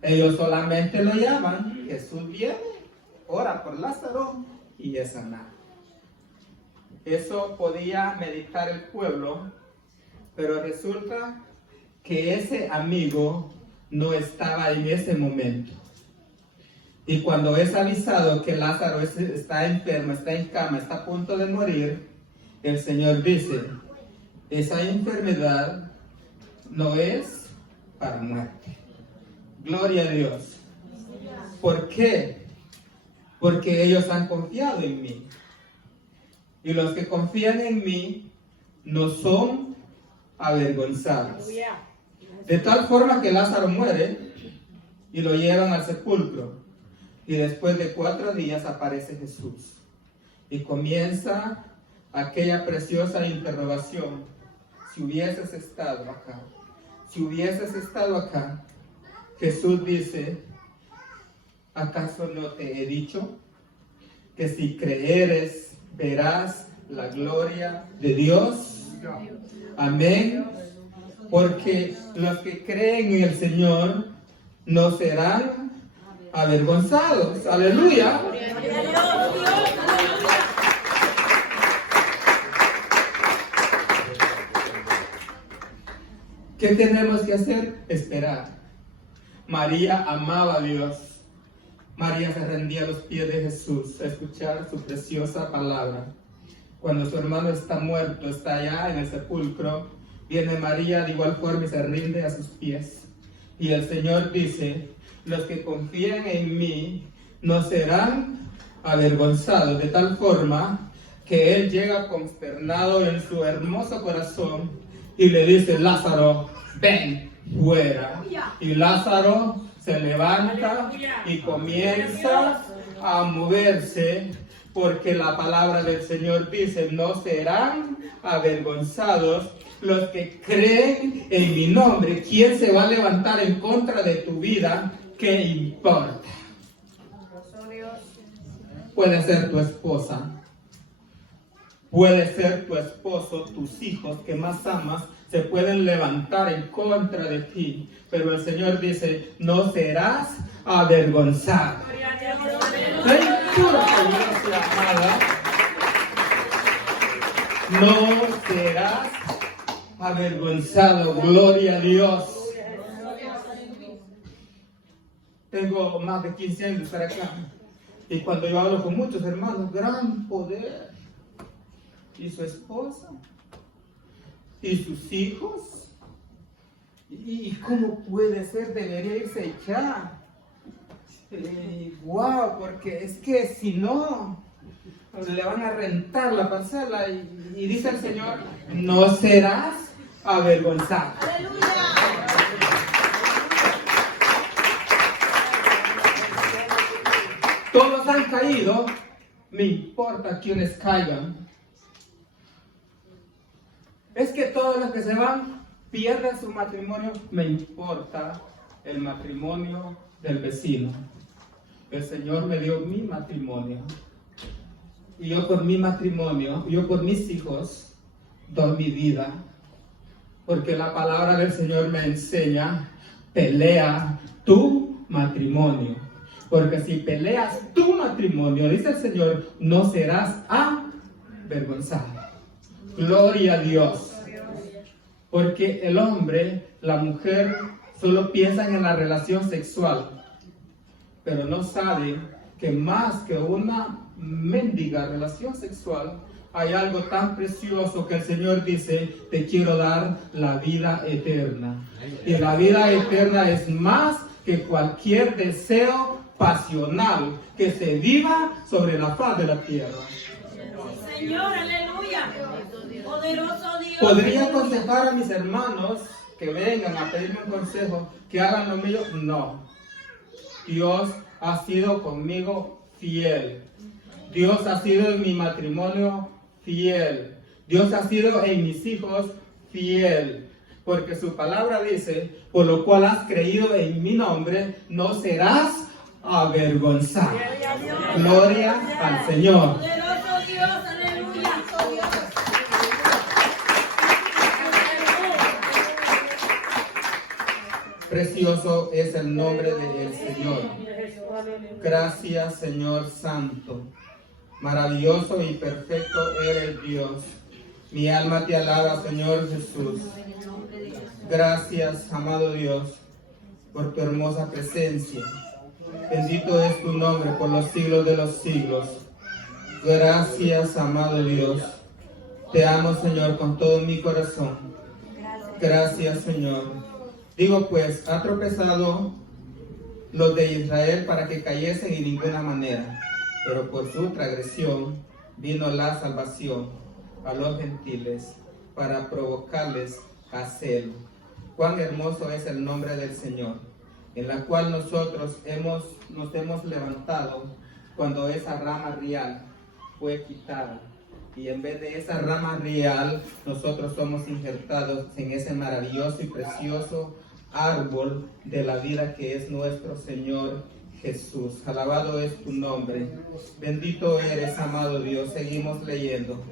Ellos solamente lo llaman, Jesús viene, ora por Lázaro y es sanado. Eso podía meditar el pueblo, pero resulta que ese amigo no estaba en ese momento. Y cuando es avisado que Lázaro está enfermo, está en cama, está a punto de morir, el Señor dice, esa enfermedad no es para muerte. Gloria a Dios. ¿Por qué? Porque ellos han confiado en mí. Y los que confían en mí no son avergonzados. De tal forma que Lázaro muere y lo llevan al sepulcro. Y después de 4 días aparece Jesús. Y comienza aquella preciosa interrogación. Si hubieses estado acá. Si hubieses estado acá. Jesús dice, ¿acaso no te he dicho que si creeres verás la gloria de Dios? Amén. Porque los que creen en el Señor no serán avergonzados. Aleluya. ¿Qué tenemos que hacer? Esperar. María amaba a Dios. María se rendía a los pies de Jesús a escuchar su preciosa palabra. Cuando su hermano está muerto, está allá en el sepulcro, viene María de igual forma y se rinde a sus pies. Y el Señor dice, los que confían en mí no serán avergonzados, de tal forma que Él llega consternado en su hermoso corazón y le dice, Lázaro, ven fuera. Y Lázaro se levanta y comienza a moverse, porque la palabra del Señor dice, no serán avergonzados los que creen en mi nombre. ¿Quién se va a levantar en contra de tu vida? ¿Qué importa? Puede ser tu esposa, puede ser tu esposo, tus hijos que más amas, se pueden levantar en contra de ti, pero el Señor dice, no serás avergonzado. Ten fuerza, iglesia amada. No serás avergonzado. Gloria a Dios. Tengo más de 15 años de estar acá. Y cuando yo hablo con muchos hermanos, gran poder. Y su esposa. Y sus hijos. ¿Y cómo puede ser? Debería irse ya. Wow, porque es que si no, le van a rentar la parcela. Y dice el Señor, no serás avergonzado. Todos han caído, me importa quienes caigan. Es que todos los que se van pierden su matrimonio, me importa el matrimonio del vecino. El Señor me dio mi matrimonio. Y yo por mi matrimonio, yo por mis hijos, doy mi vida. Porque la palabra del Señor me enseña, pelea tu matrimonio. Porque si peleas tu matrimonio, dice el Señor, no serás avergonzado. Gloria a Dios. Porque el hombre, la mujer, solo piensan en la relación sexual. Pero no saben que más que una mendiga relación sexual, hay algo tan precioso que el Señor dice, te quiero dar la vida eterna. Y la vida eterna es más que cualquier deseo pasional que se viva sobre la faz de la tierra. Señor, aleluya. Poderoso Dios. ¿Podría aconsejar a mis hermanos que vengan a pedirme un consejo, que hagan lo mío? No. Dios ha sido conmigo fiel. Dios ha sido en mi matrimonio fiel. Dios ha sido en mis hijos fiel. Porque su palabra dice, por lo cual has creído en mi nombre, no serás avergonzado. Gloria al Señor. Poderoso Dios, aleluya. Precioso es el nombre del Señor. Gracias, Señor Santo. Maravilloso y perfecto eres Dios. Mi alma te alaba, Señor Jesús. Gracias, amado Dios, por tu hermosa presencia. Bendito es tu nombre por los siglos de los siglos. Gracias, amado Dios. Te amo, Señor, con todo mi corazón. Gracias, Señor. Digo pues, ha tropezado los de Israel para que cayesen en ninguna manera, pero por su transgresión vino la salvación a los gentiles para provocarles a celo. Cuán hermoso es el nombre del Señor, en la cual nosotros nos hemos levantado cuando esa rama real fue quitada. Y en vez de esa rama real, nosotros somos injertados en ese maravilloso y precioso árbol de la vida que es nuestro Señor Jesús. Alabado es tu nombre. Bendito eres, amado Dios. Seguimos leyendo.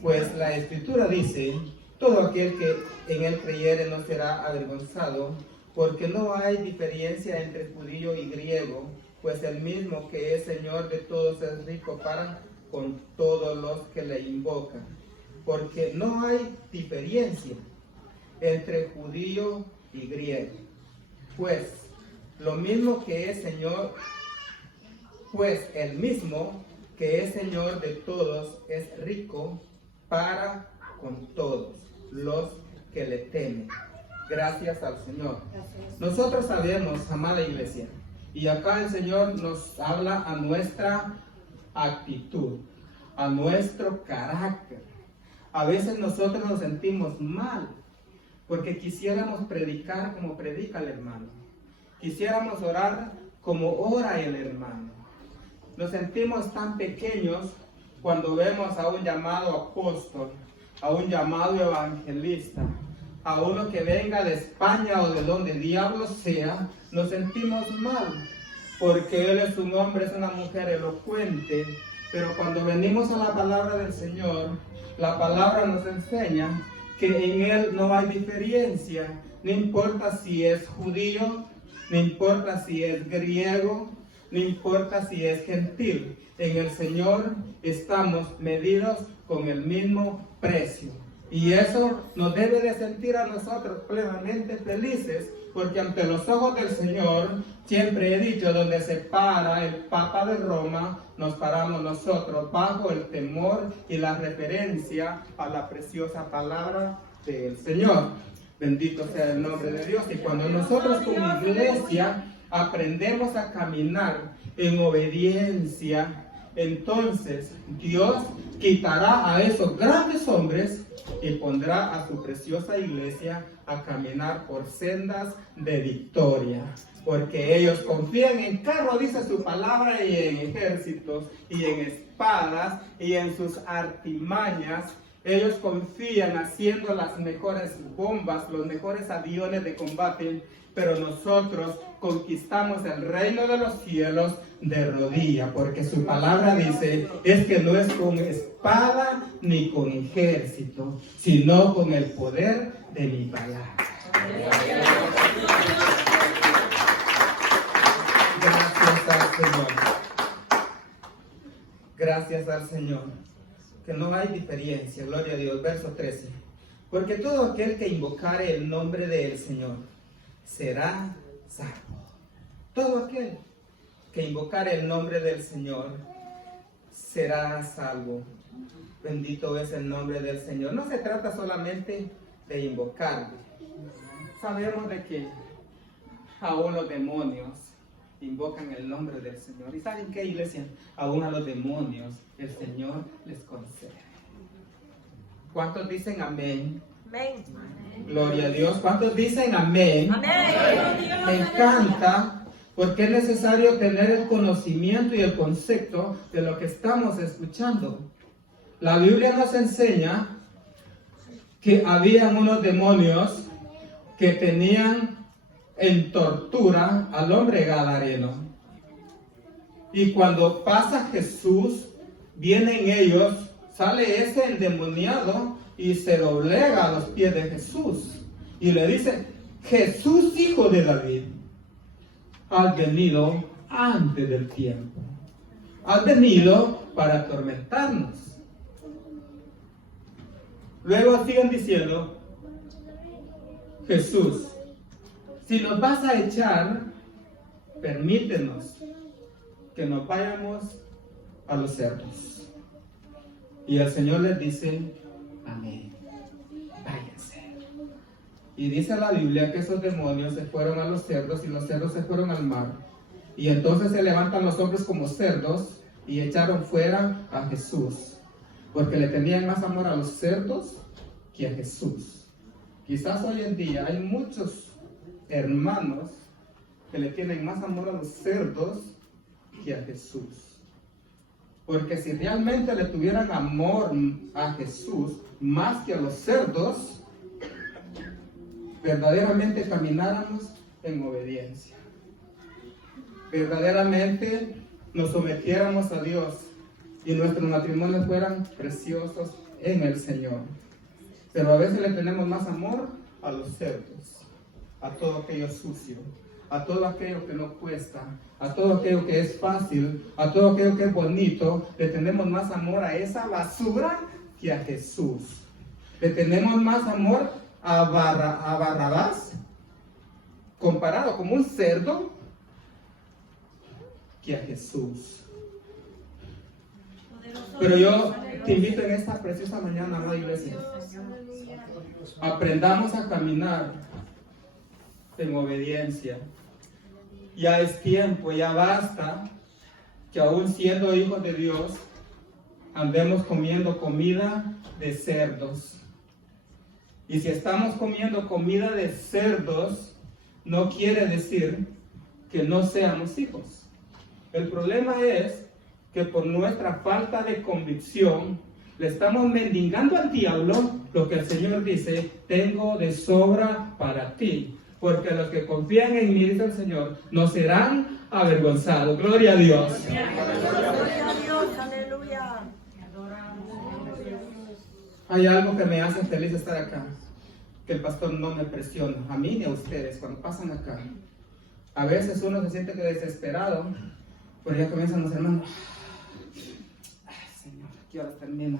Pues la Escritura dice, todo aquel que en él creyere no será avergonzado, porque no hay diferencia entre judío y griego, pues el mismo que es Señor de todos es rico para con todos los que le invocan. Porque no hay diferencia entre judío y griego. Pues lo mismo que es Señor, pues el mismo que es Señor de todos es rico para con todos los que le temen. Gracias al Señor. Nosotros sabemos, amada iglesia, y acá el Señor nos habla a nuestra actitud, a nuestro carácter. A veces nosotros nos sentimos mal porque quisiéramos predicar como predica el hermano, quisiéramos orar como ora el hermano. Nos sentimos tan pequeños cuando vemos a un llamado apóstol, a un llamado evangelista, a uno que venga de España o de donde diablo sea. Nos sentimos mal porque él es un hombre, es una mujer elocuente. Pero cuando venimos a la palabra del Señor, la palabra nos enseña que en él no hay diferencia. No importa si es judío, no importa si es griego, no importa si es gentil. En el Señor estamos medidos con el mismo precio. Y eso nos debe de sentir a nosotros plenamente felices, porque ante los ojos del Señor, siempre he dicho, donde se para el Papa de Roma, nos paramos nosotros bajo el temor y la reverencia a la preciosa palabra del Señor. Bendito sea el nombre de Dios. Y cuando nosotros como iglesia aprendemos a caminar en obediencia, entonces Dios quitará a esos grandes hombres y pondrá a su preciosa iglesia a caminar por sendas de victoria. Porque ellos confían en carro, dice su palabra, y en ejércitos, y en espadas, y en sus artimañas. Ellos confían haciendo las mejores bombas, los mejores aviones de combate, pero nosotros conquistamos el reino de los cielos de rodillas, porque su palabra dice, es que no es con espada ni con ejército, sino con el poder de mi palabra. Gracias al Señor. Gracias al Señor. Que no hay diferencia, gloria a Dios. Verso 13. Porque todo aquel que invocare el nombre del Señor será salvo. Todo aquel que invocare el nombre del Señor será salvo. Bendito es el nombre del Señor. No se trata solamente de invocarle. Sabemos de que aún los demonios invocan el nombre del Señor. ¿Y saben qué, iglesia? Aún a los demonios el Señor les concede. ¿Cuántos dicen amén? Amén. Gloria a Dios. ¿Cuántos dicen amén? Amén. Me encanta porque es necesario tener el conocimiento y el concepto de lo que estamos escuchando. La Biblia nos enseña que habían unos demonios que tenían en tortura al hombre gadareno. Y cuando pasa Jesús, vienen ellos, sale ese endemoniado y se doblega a los pies de Jesús. Y le dice: Jesús, hijo de David, has venido antes del tiempo. Has venido para atormentarnos. Luego siguen diciendo: Jesús, si nos vas a echar, permítenos que nos vayamos a los cerdos. Y el Señor les dice: amén, váyanse. Y dice la Biblia que esos demonios se fueron a los cerdos y los cerdos se fueron al mar. Y entonces se levantan los hombres como cerdos y echaron fuera a Jesús, porque le tenían más amor a los cerdos que a Jesús. Quizás hoy en día hay muchos hermanos que le tienen más amor a los cerdos que a Jesús. Porque si realmente le tuvieran amor a Jesús más que a los cerdos, verdaderamente camináramos en obediencia. Verdaderamente nos sometiéramos a Dios y nuestros matrimonios fueran preciosos en el Señor. Pero a veces le tenemos más amor a los cerdos, a todo aquello sucio, a todo aquello que no cuesta, a todo aquello que es fácil, a todo aquello que es bonito. Le tenemos más amor a esa basura que a Jesús. Le tenemos más amor a Barrabás, comparado como un cerdo, que a Jesús. Pero yo te invito en esta preciosa mañana, amada iglesia, aprendamos a caminar en obediencia. Ya es tiempo, ya basta que aún siendo hijos de Dios andemos comiendo comida de cerdos. Y si estamos comiendo comida de cerdos, no quiere decir que no seamos hijos. El problema es que por nuestra falta de convicción le estamos mendigando al diablo lo que el Señor dice: tengo de sobra para ti. Porque los que confían en mí, dice el Señor, no serán avergonzados. Gloria a Dios. Gloria a Dios, aleluya. Hay algo que me hace feliz estar acá, que el pastor no me presiona, a mí ni a ustedes, cuando pasan acá. A veces uno se siente que desesperado, pero ya comienzan los hermanos: ay, Señor, ¿qué hora termina?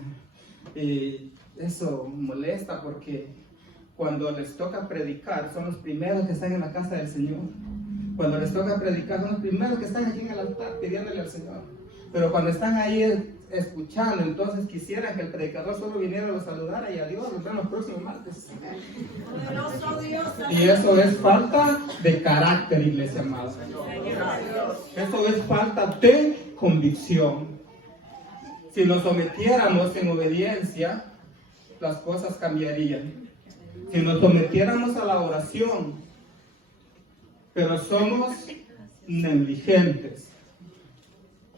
Y eso molesta porque cuando les toca predicar, son los primeros que están en la casa del Señor. Cuando les toca predicar, son los primeros que están aquí en el altar pidiéndole al Señor. Pero cuando están ahí escuchando, entonces quisieran que el predicador solo viniera a los saludar y adiós, nos vemos el próximo martes. Y eso es falta de carácter, iglesia amada. Eso es falta de convicción. Si nos sometiéramos en obediencia, las cosas cambiarían. Si nos sometiéramos a la oración, pero somos negligentes.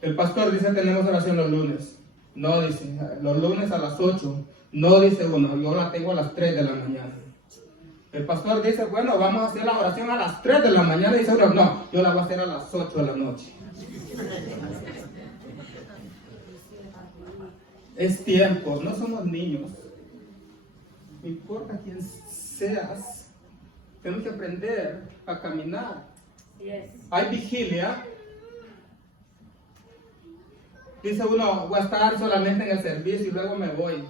El pastor dice: tenemos oración los lunes. No dice, los lunes a las 8. No dice uno, yo la tengo a las 3 de la mañana. El pastor dice: bueno, vamos a hacer la oración a las 3 de la mañana. Y dice uno: no, yo la voy a hacer a las 8 de la noche. Es tiempo, no somos niños. No importa quién seas, tenemos que aprender a caminar. Hay vigilia. Dice uno: voy a estar solamente en el servicio y luego me voy.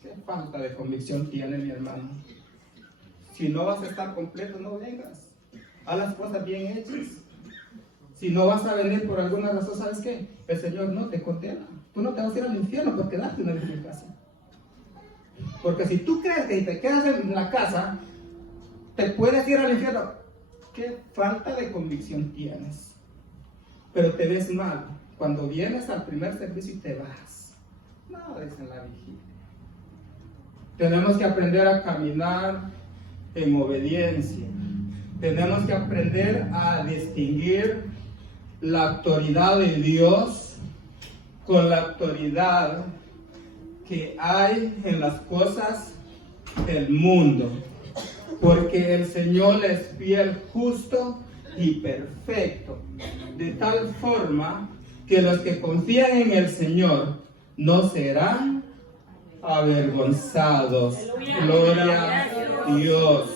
¿Qué falta de convicción tiene, mi hermano? Si no vas a estar completo, no vengas. Haz las cosas bien hechas. Si no vas a venir por alguna razón, ¿sabes qué? El Señor no te condena. Tú no te vas a ir al infierno por quedarte en la casa. Porque si tú crees que te quedas en la casa, te puedes ir al infierno. ¿Qué falta de convicción tienes? pero te ves mal. Cuando vienes al primer servicio y te vas. No, es en la vigilia. Tenemos que aprender a caminar en obediencia. Tenemos que aprender a distinguir la autoridad de Dios con la autoridad que hay en las cosas del mundo. Porque el Señor es fiel, justo y perfecto. De tal forma que los que confían en el Señor no serán avergonzados. Gloria a Dios.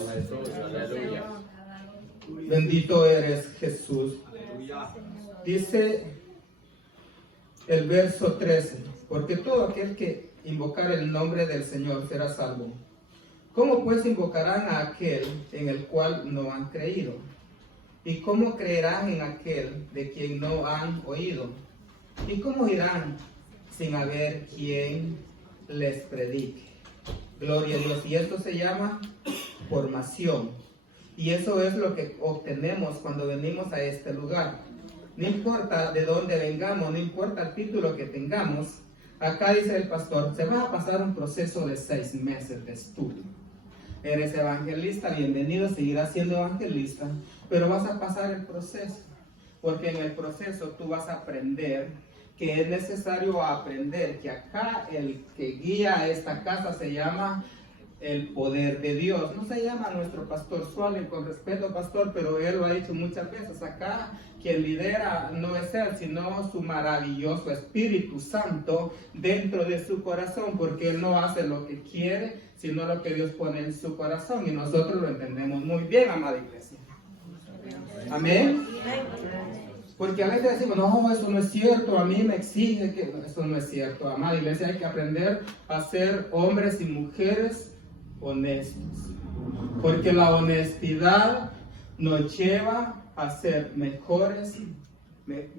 Bendito eres, Jesús. Dice el verso 13, porque todo aquel que invocar el nombre del Señor será salvo. ¿Cómo pues invocarán a aquel en el cual no han creído? ¿Y cómo creerán en aquel de quien no han oído? ¿Y cómo irán sin haber quien les predique? Gloria a Dios. Y esto se llama formación. Y eso es lo que obtenemos cuando venimos a este lugar. No importa de dónde vengamos, no importa el título que tengamos. Acá dice el pastor, se va a pasar un proceso de 6 meses de estudio. Eres evangelista, bienvenido, seguirás siendo evangelista, pero vas a pasar el proceso, porque en el proceso tú vas a aprender que es necesario aprender que acá el que guía esta casa se llama el poder de Dios. No se llama nuestro pastor Suárez, con respeto pastor, pero él lo ha dicho muchas veces. Acá quien lidera no es él, sino su maravilloso Espíritu Santo dentro de su corazón, porque él no hace lo que quiere, sino lo que Dios pone en su corazón. Y nosotros lo entendemos muy bien, amada iglesia. Amén. Porque a veces decimos, no, eso no es cierto, a mí me exige que... Eso no es cierto, amada iglesia. Hay que aprender a ser hombres y mujeres honestos, porque la honestidad nos lleva a ser mejores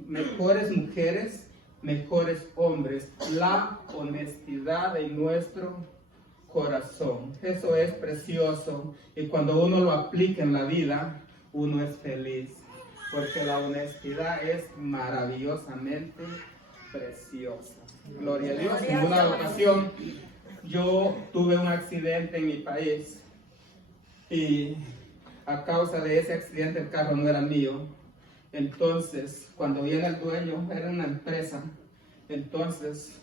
mujeres, mejores hombres. La honestidad en nuestro corazón, eso es precioso, y cuando uno lo aplica en la vida, uno es feliz, porque la honestidad es maravillosamente preciosa. Gloria a Dios. En una ocasión yo tuve un accidente en mi país y a causa de ese accidente el carro no era mío. Entonces, cuando viene el dueño, era una empresa, entonces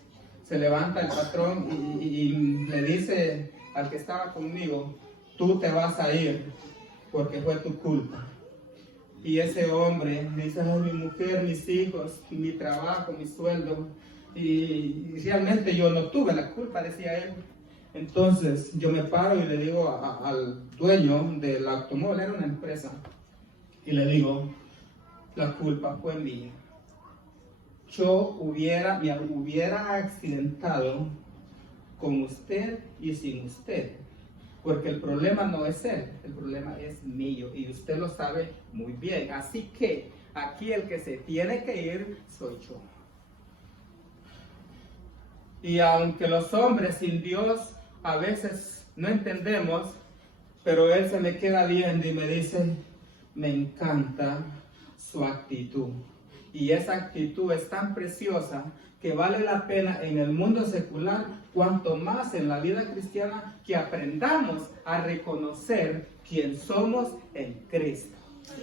se levanta el patrón y le dice al que estaba conmigo, tú te vas a ir porque fue tu culpa. Y ese hombre me dice, ay, mi mujer, mis hijos, mi trabajo, mi sueldo. Y realmente yo no tuve la culpa, decía él. Entonces yo me paro y le digo al dueño del automóvil, era una empresa, y le digo, la culpa fue mía. Yo me hubiera accidentado con usted y sin usted, porque el problema no es él, el problema es mío, y usted lo sabe muy bien. Así que aquí el que se tiene que ir soy yo. Y aunque los hombres sin Dios a veces no entendemos, pero él se me queda viendo y me dice, me encanta su actitud. Y esa actitud es tan preciosa que vale la pena en el mundo secular, cuanto más en la vida cristiana, que aprendamos a reconocer quién somos en Cristo.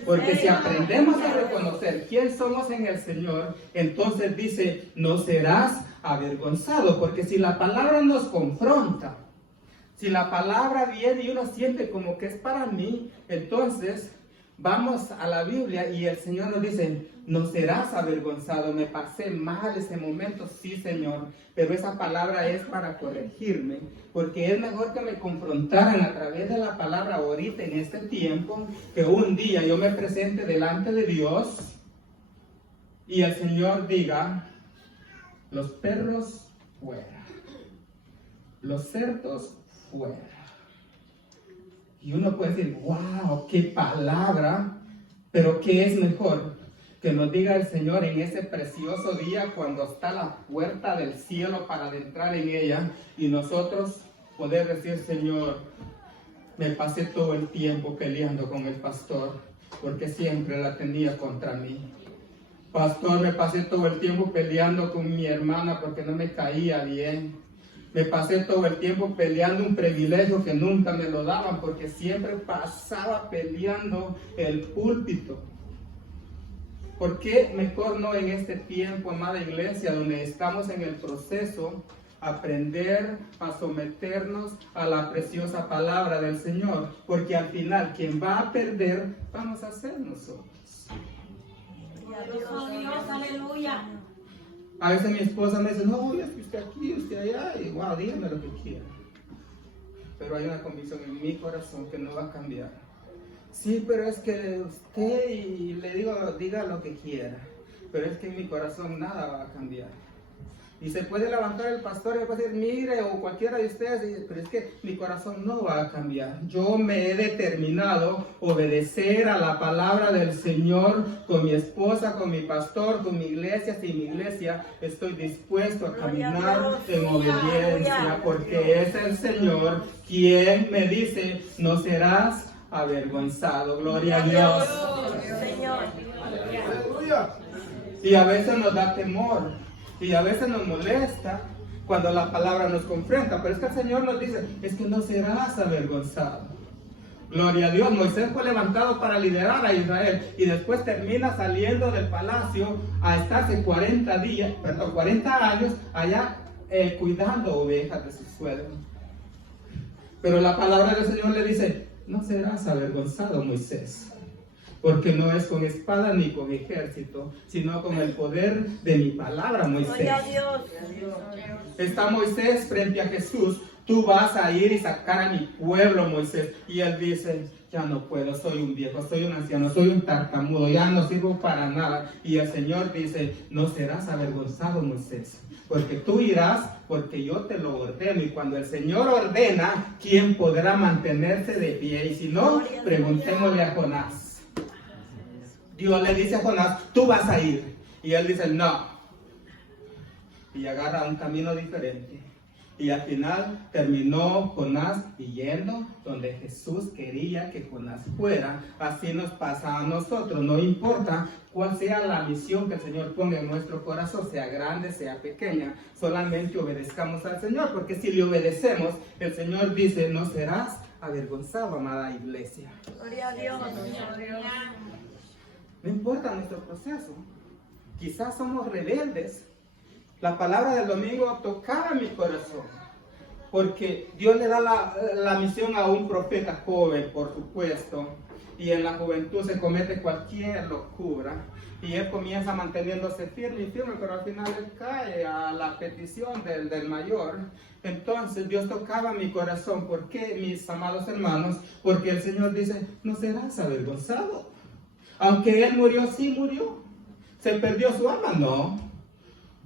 Porque si aprendemos a reconocer quién somos en el Señor, entonces dice, no serás avergonzado. Porque si la palabra nos confronta, si la palabra viene y uno siente como que es para mí, entonces vamos a la Biblia y el Señor nos dice, no serás avergonzado. Me pasé mal ese momento, sí Señor, pero esa palabra es para corregirme, porque es mejor que me confrontaran a través de la palabra ahorita en este tiempo, que un día yo me presente delante de Dios y el Señor diga, los perros fuera, los cerdos fuera. Y uno puede decir, wow, qué palabra, pero ¿qué es mejor? Que nos diga el Señor en ese precioso día cuando está la puerta del cielo para adentrar en ella y nosotros poder decir, Señor, me pasé todo el tiempo peleando con el pastor porque siempre la tenía contra mí. Pastor, me pasé todo el tiempo peleando con mi hermana porque no me caía bien. Me pasé todo el tiempo peleando un privilegio que nunca me lo daban porque siempre pasaba peleando el púlpito. ¿Por qué mejor no en este tiempo, amada iglesia, donde estamos en el proceso, aprender a someternos a la preciosa palabra del Señor? Porque al final quien va a perder vamos a ser nosotros. Glorioso Dios, aleluya. A veces mi esposa me dice, no, es que usted aquí, usted allá, y wow, dígame lo que quiera. Pero hay una convicción en mi corazón que no va a cambiar. Sí, pero es que usted, y le digo, diga lo que quiera, pero es que en mi corazón nada va a cambiar. Y se puede levantar el pastor y puede decir, mire, o cualquiera de ustedes, pero es que mi corazón no va a cambiar. Yo me he determinado obedecer a la palabra del Señor con mi esposa, con mi pastor, con mi iglesia. Sin mi iglesia estoy dispuesto a caminar en obediencia, porque es el Señor quien me dice, no serás avergonzado. Gloria a Dios. Y a veces nos da temor. Y a veces nos molesta cuando la palabra nos confronta, pero es que el Señor nos dice, es que no serás avergonzado. Gloria a Dios. Moisés fue levantado para liderar a Israel y después termina saliendo del palacio a estarse 40 años allá cuidando ovejas de su suegro. Pero la palabra del Señor le dice, no serás avergonzado, Moisés. Porque no es con espada ni con ejército, sino con el poder de mi palabra, Moisés. Está Moisés frente a Jesús. Tú vas a ir y sacar a mi pueblo, Moisés. Y él dice, ya no puedo, soy un viejo, soy un anciano, soy un tartamudo, ya no sirvo para nada. Y el Señor dice, no serás avergonzado, Moisés, porque tú irás, porque yo te lo ordeno. Y cuando el Señor ordena, ¿quién podrá mantenerse de pie? Y si no, preguntémosle a Jonás. Dios le dice a Jonás, tú vas a ir. Y él dice, no. Y agarra un camino diferente. Y al final terminó Jonás yendo donde Jesús quería que Jonás fuera. Así nos pasa a nosotros. No importa cuál sea la misión que el Señor ponga en nuestro corazón, sea grande, sea pequeña, solamente obedezcamos al Señor. Porque si le obedecemos, el Señor dice, no serás avergonzado, amada iglesia. Gloria a Dios. No importa nuestro proceso. Quizás somos rebeldes. La palabra del domingo tocaba mi corazón. Porque Dios le da la misión a un profeta joven, por supuesto. Y en la juventud se comete cualquier locura. Y él comienza manteniéndose firme, pero al final él cae a la petición del mayor. Entonces Dios tocaba mi corazón. ¿Por qué, mis amados hermanos? Porque el Señor dice, no serás avergonzado. Aunque él murió, sí murió. ¿Se perdió su alma? No.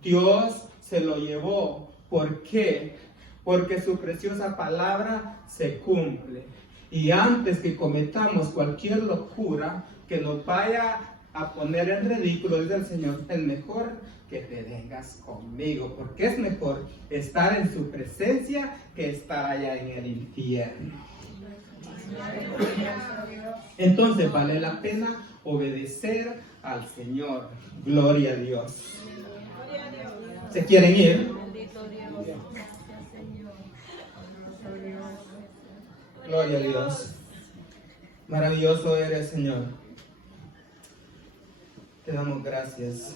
Dios se lo llevó. ¿Por qué? Porque su preciosa palabra se cumple. Y antes que cometamos cualquier locura que nos vaya a poner en ridículo, dice el Señor, es mejor que te vengas conmigo. Porque es mejor estar en su presencia que estar allá en el infierno. Entonces vale la pena obedecer al Señor. Gloria a Dios. ¿Se quieren ir? Gloria a Dios. Maravilloso eres, Señor. Te damos gracias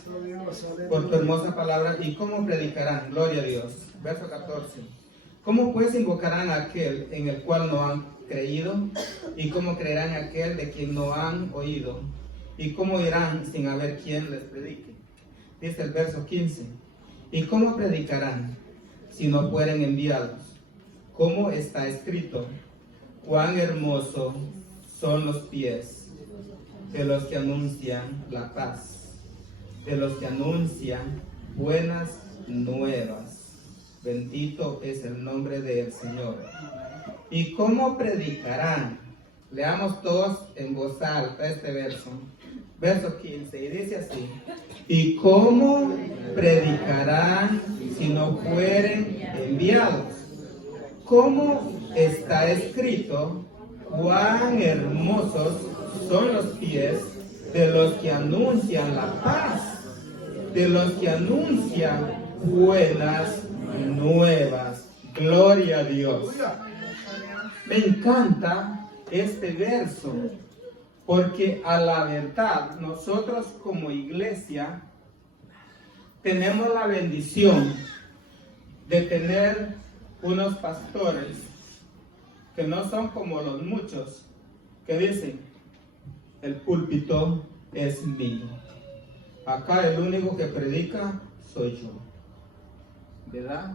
por tu hermosa palabra. ¿Y cómo predicarán? Gloria a Dios. Verso 14. ¿Cómo pues invocarán a aquel en el cual no han creído? ¿Y cómo creerán en aquel de quien no han oído? ¿Y cómo irán sin haber quien les predique? Dice el verso 15. ¿Y cómo predicarán si no fueren enviados? ¿Cómo está escrito? Cuán hermosos son los pies de los que anuncian la paz, de los que anuncian buenas nuevas. Bendito es el nombre del Señor. ¿Y cómo predicarán? Leamos todos en voz alta este verso. Verso 15, y dice así. ¿Y cómo predicarán si no fueren enviados? ¿Cómo está escrito? Cuán hermosos son los pies de los que anuncian la paz, de los que anuncian buenas nuevas. Gloria a Dios. Me encanta este verso, porque a la verdad nosotros como iglesia tenemos la bendición de tener unos pastores que no son como los muchos que dicen: el púlpito es mío, acá el único que predica soy yo, ¿verdad?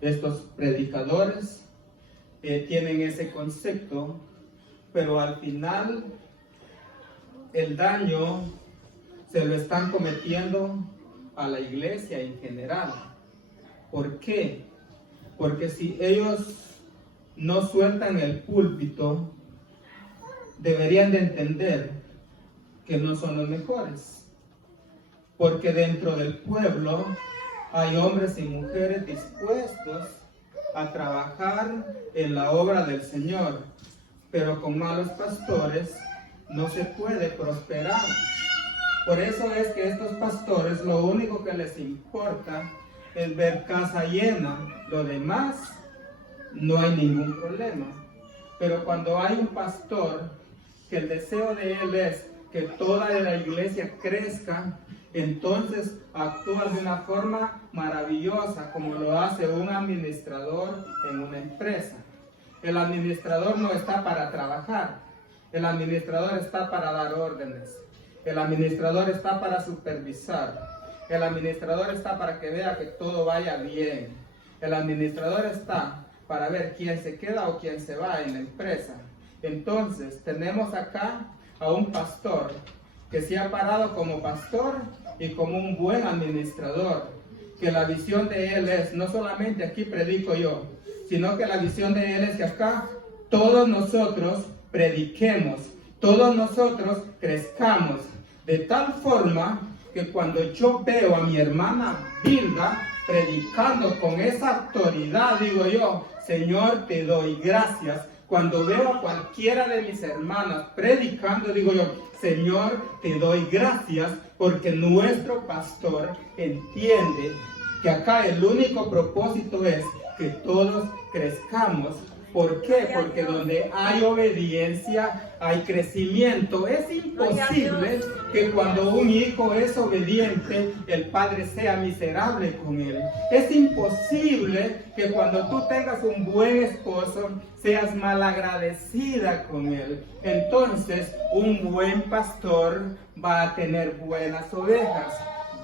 Estos predicadores tienen ese concepto, pero al final el daño se lo están cometiendo a la iglesia en general. ¿Por qué? Porque si ellos no sueltan el púlpito, deberían de entender que no son los mejores. Porque dentro del pueblo hay hombres y mujeres dispuestos a trabajar en la obra del Señor, pero con malos pastores no se puede prosperar. Por eso es que estos pastores lo único que les importa es ver casa llena, lo demás no hay ningún problema. Pero cuando hay un pastor que el deseo de él es que toda la iglesia crezca, entonces actúa de una forma maravillosa, como lo hace un administrador en una empresa. El administrador no está para trabajar, el administrador está para dar órdenes, el administrador está para supervisar, el administrador está para que vea que todo vaya bien, el administrador está para ver quién se queda o quién se va en la empresa. Entonces tenemos acá a un pastor que se ha parado como pastor y como un buen administrador, que la visión de él es, no solamente aquí predico yo, sino que la visión de él es que acá todos nosotros prediquemos, todos nosotros crezcamos, de tal forma que cuando yo veo a mi hermana Vilda predicando con esa autoridad, digo yo: Señor, te doy gracias. Cuando veo a cualquiera de mis hermanas predicando, digo yo: Señor, te doy gracias, porque nuestro pastor entiende que acá el único propósito es que todos crezcamos. ¿Por qué? Porque donde hay obediencia, hay crecimiento. Es imposible que cuando un hijo es obediente, el padre sea miserable con él. Es imposible que cuando tú tengas un buen esposo, seas malagradecida con él. Entonces, un buen pastor va a tener buenas ovejas.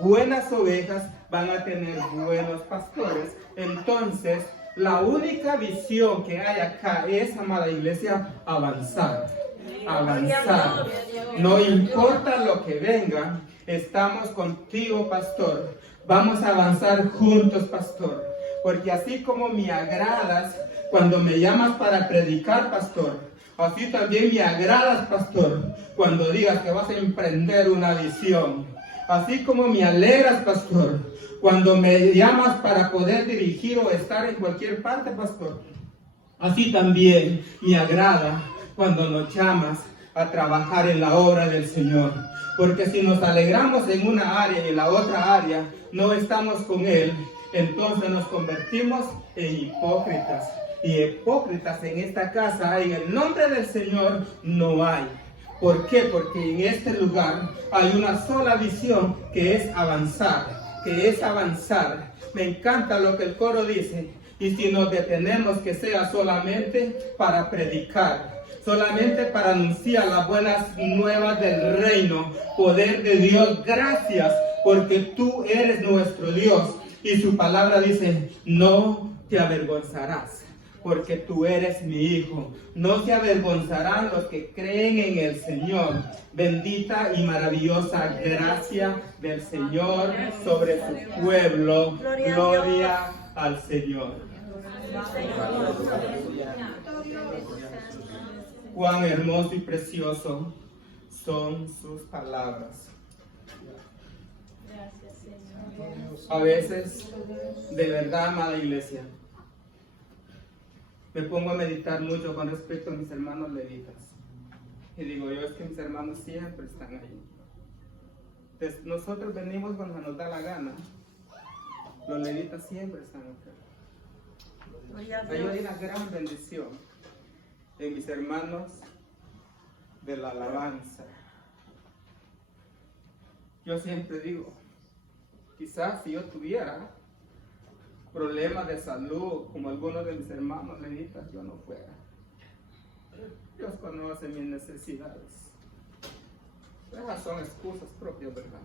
Buenas ovejas van a tener buenos pastores. Entonces, la única visión que hay acá es, amada iglesia, avanzar. Avanzar. No importa lo que venga, estamos contigo, pastor. Vamos a avanzar juntos, pastor. Porque así como me agradas cuando me llamas para predicar, pastor, así también me agradas, pastor, cuando digas que vas a emprender una visión. Así como me alegras, pastor, cuando me llamas para poder dirigir o estar en cualquier parte, pastor. Así también me agrada cuando nos llamas a trabajar en la obra del Señor. Porque si nos alegramos en una área y en la otra área no estamos con Él, entonces nos convertimos en hipócritas. Y hipócritas en esta casa, en el nombre del Señor, no hay. ¿Por qué? Porque en este lugar hay una sola visión, que es avanzar. Me encanta lo que el coro dice: y si nos detenemos, que sea solamente para predicar, solamente para anunciar las buenas nuevas del reino, poder de Dios. Gracias, porque tú eres nuestro Dios, y su palabra dice: no te avergonzarás, porque tú eres mi hijo. No se avergonzarán los que creen en el Señor. Bendita y maravillosa gracia del Señor sobre su pueblo. Gloria al Señor. Cuán hermoso y precioso son sus palabras. A veces, de verdad, amada iglesia, me pongo a meditar mucho con respecto a mis hermanos levitas. Y digo yo, es que mis hermanos siempre están ahí. nosotros venimos cuando nos da la gana. Los levitas siempre están acá. Hay una gran bendición en mis hermanos de la alabanza. Yo siempre digo, quizás si yo tuviera problemas de salud como algunos de mis hermanos levitas, yo no fuera. Dios conoce mis necesidades. Esas son excusas propias, ¿verdad?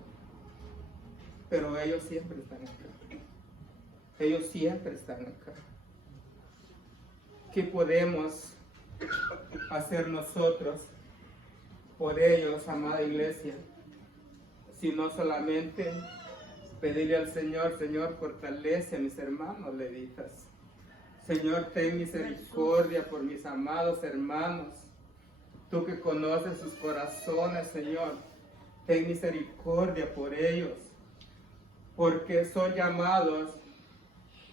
Pero ellos siempre están acá. Ellos siempre están acá. ¿Qué podemos hacer nosotros por ellos, amada iglesia? Si no solamente pedirle al Señor, Señor, fortalece a mis hermanos levitas. Señor, ten misericordia por mis amados hermanos. Tú que conoces sus corazones, Señor, ten misericordia por ellos. Porque son llamados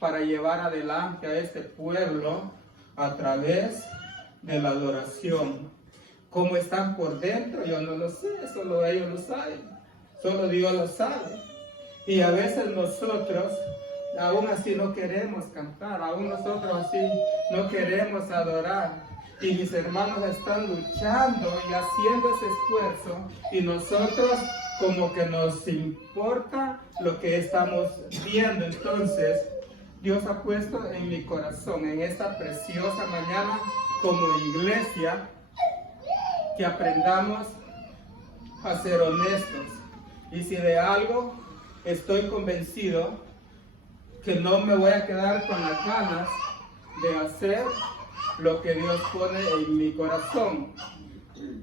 para llevar adelante a este pueblo a través de la adoración. ¿Cómo están por dentro? Yo no lo sé, solo ellos lo saben. Solo Dios lo sabe. Y a veces nosotros, aún así no queremos cantar, aún nosotros así no queremos adorar. Y mis hermanos están luchando y haciendo ese esfuerzo. Y nosotros como que nos importa lo que estamos viendo. Entonces, Dios ha puesto en mi corazón, en esta preciosa mañana, como iglesia, que aprendamos a ser honestos. Y si de algo estoy convencido, que no me voy a quedar con las ganas de hacer lo que Dios pone en mi corazón.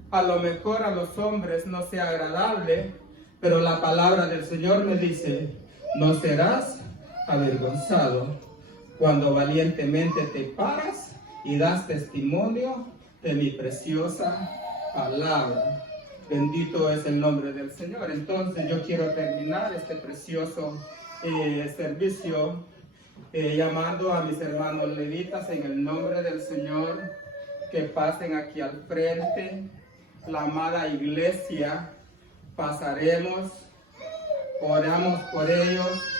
A lo mejor a los hombres no sea agradable, pero la palabra del Señor me dice, no serás avergonzado cuando valientemente te paras y das testimonio de mi preciosa palabra. Bendito es el nombre del Señor. Entonces yo quiero terminar este precioso servicio llamando a mis hermanos levitas en el nombre del Señor, que pasen aquí al frente. La amada iglesia, pasaremos, oramos por ellos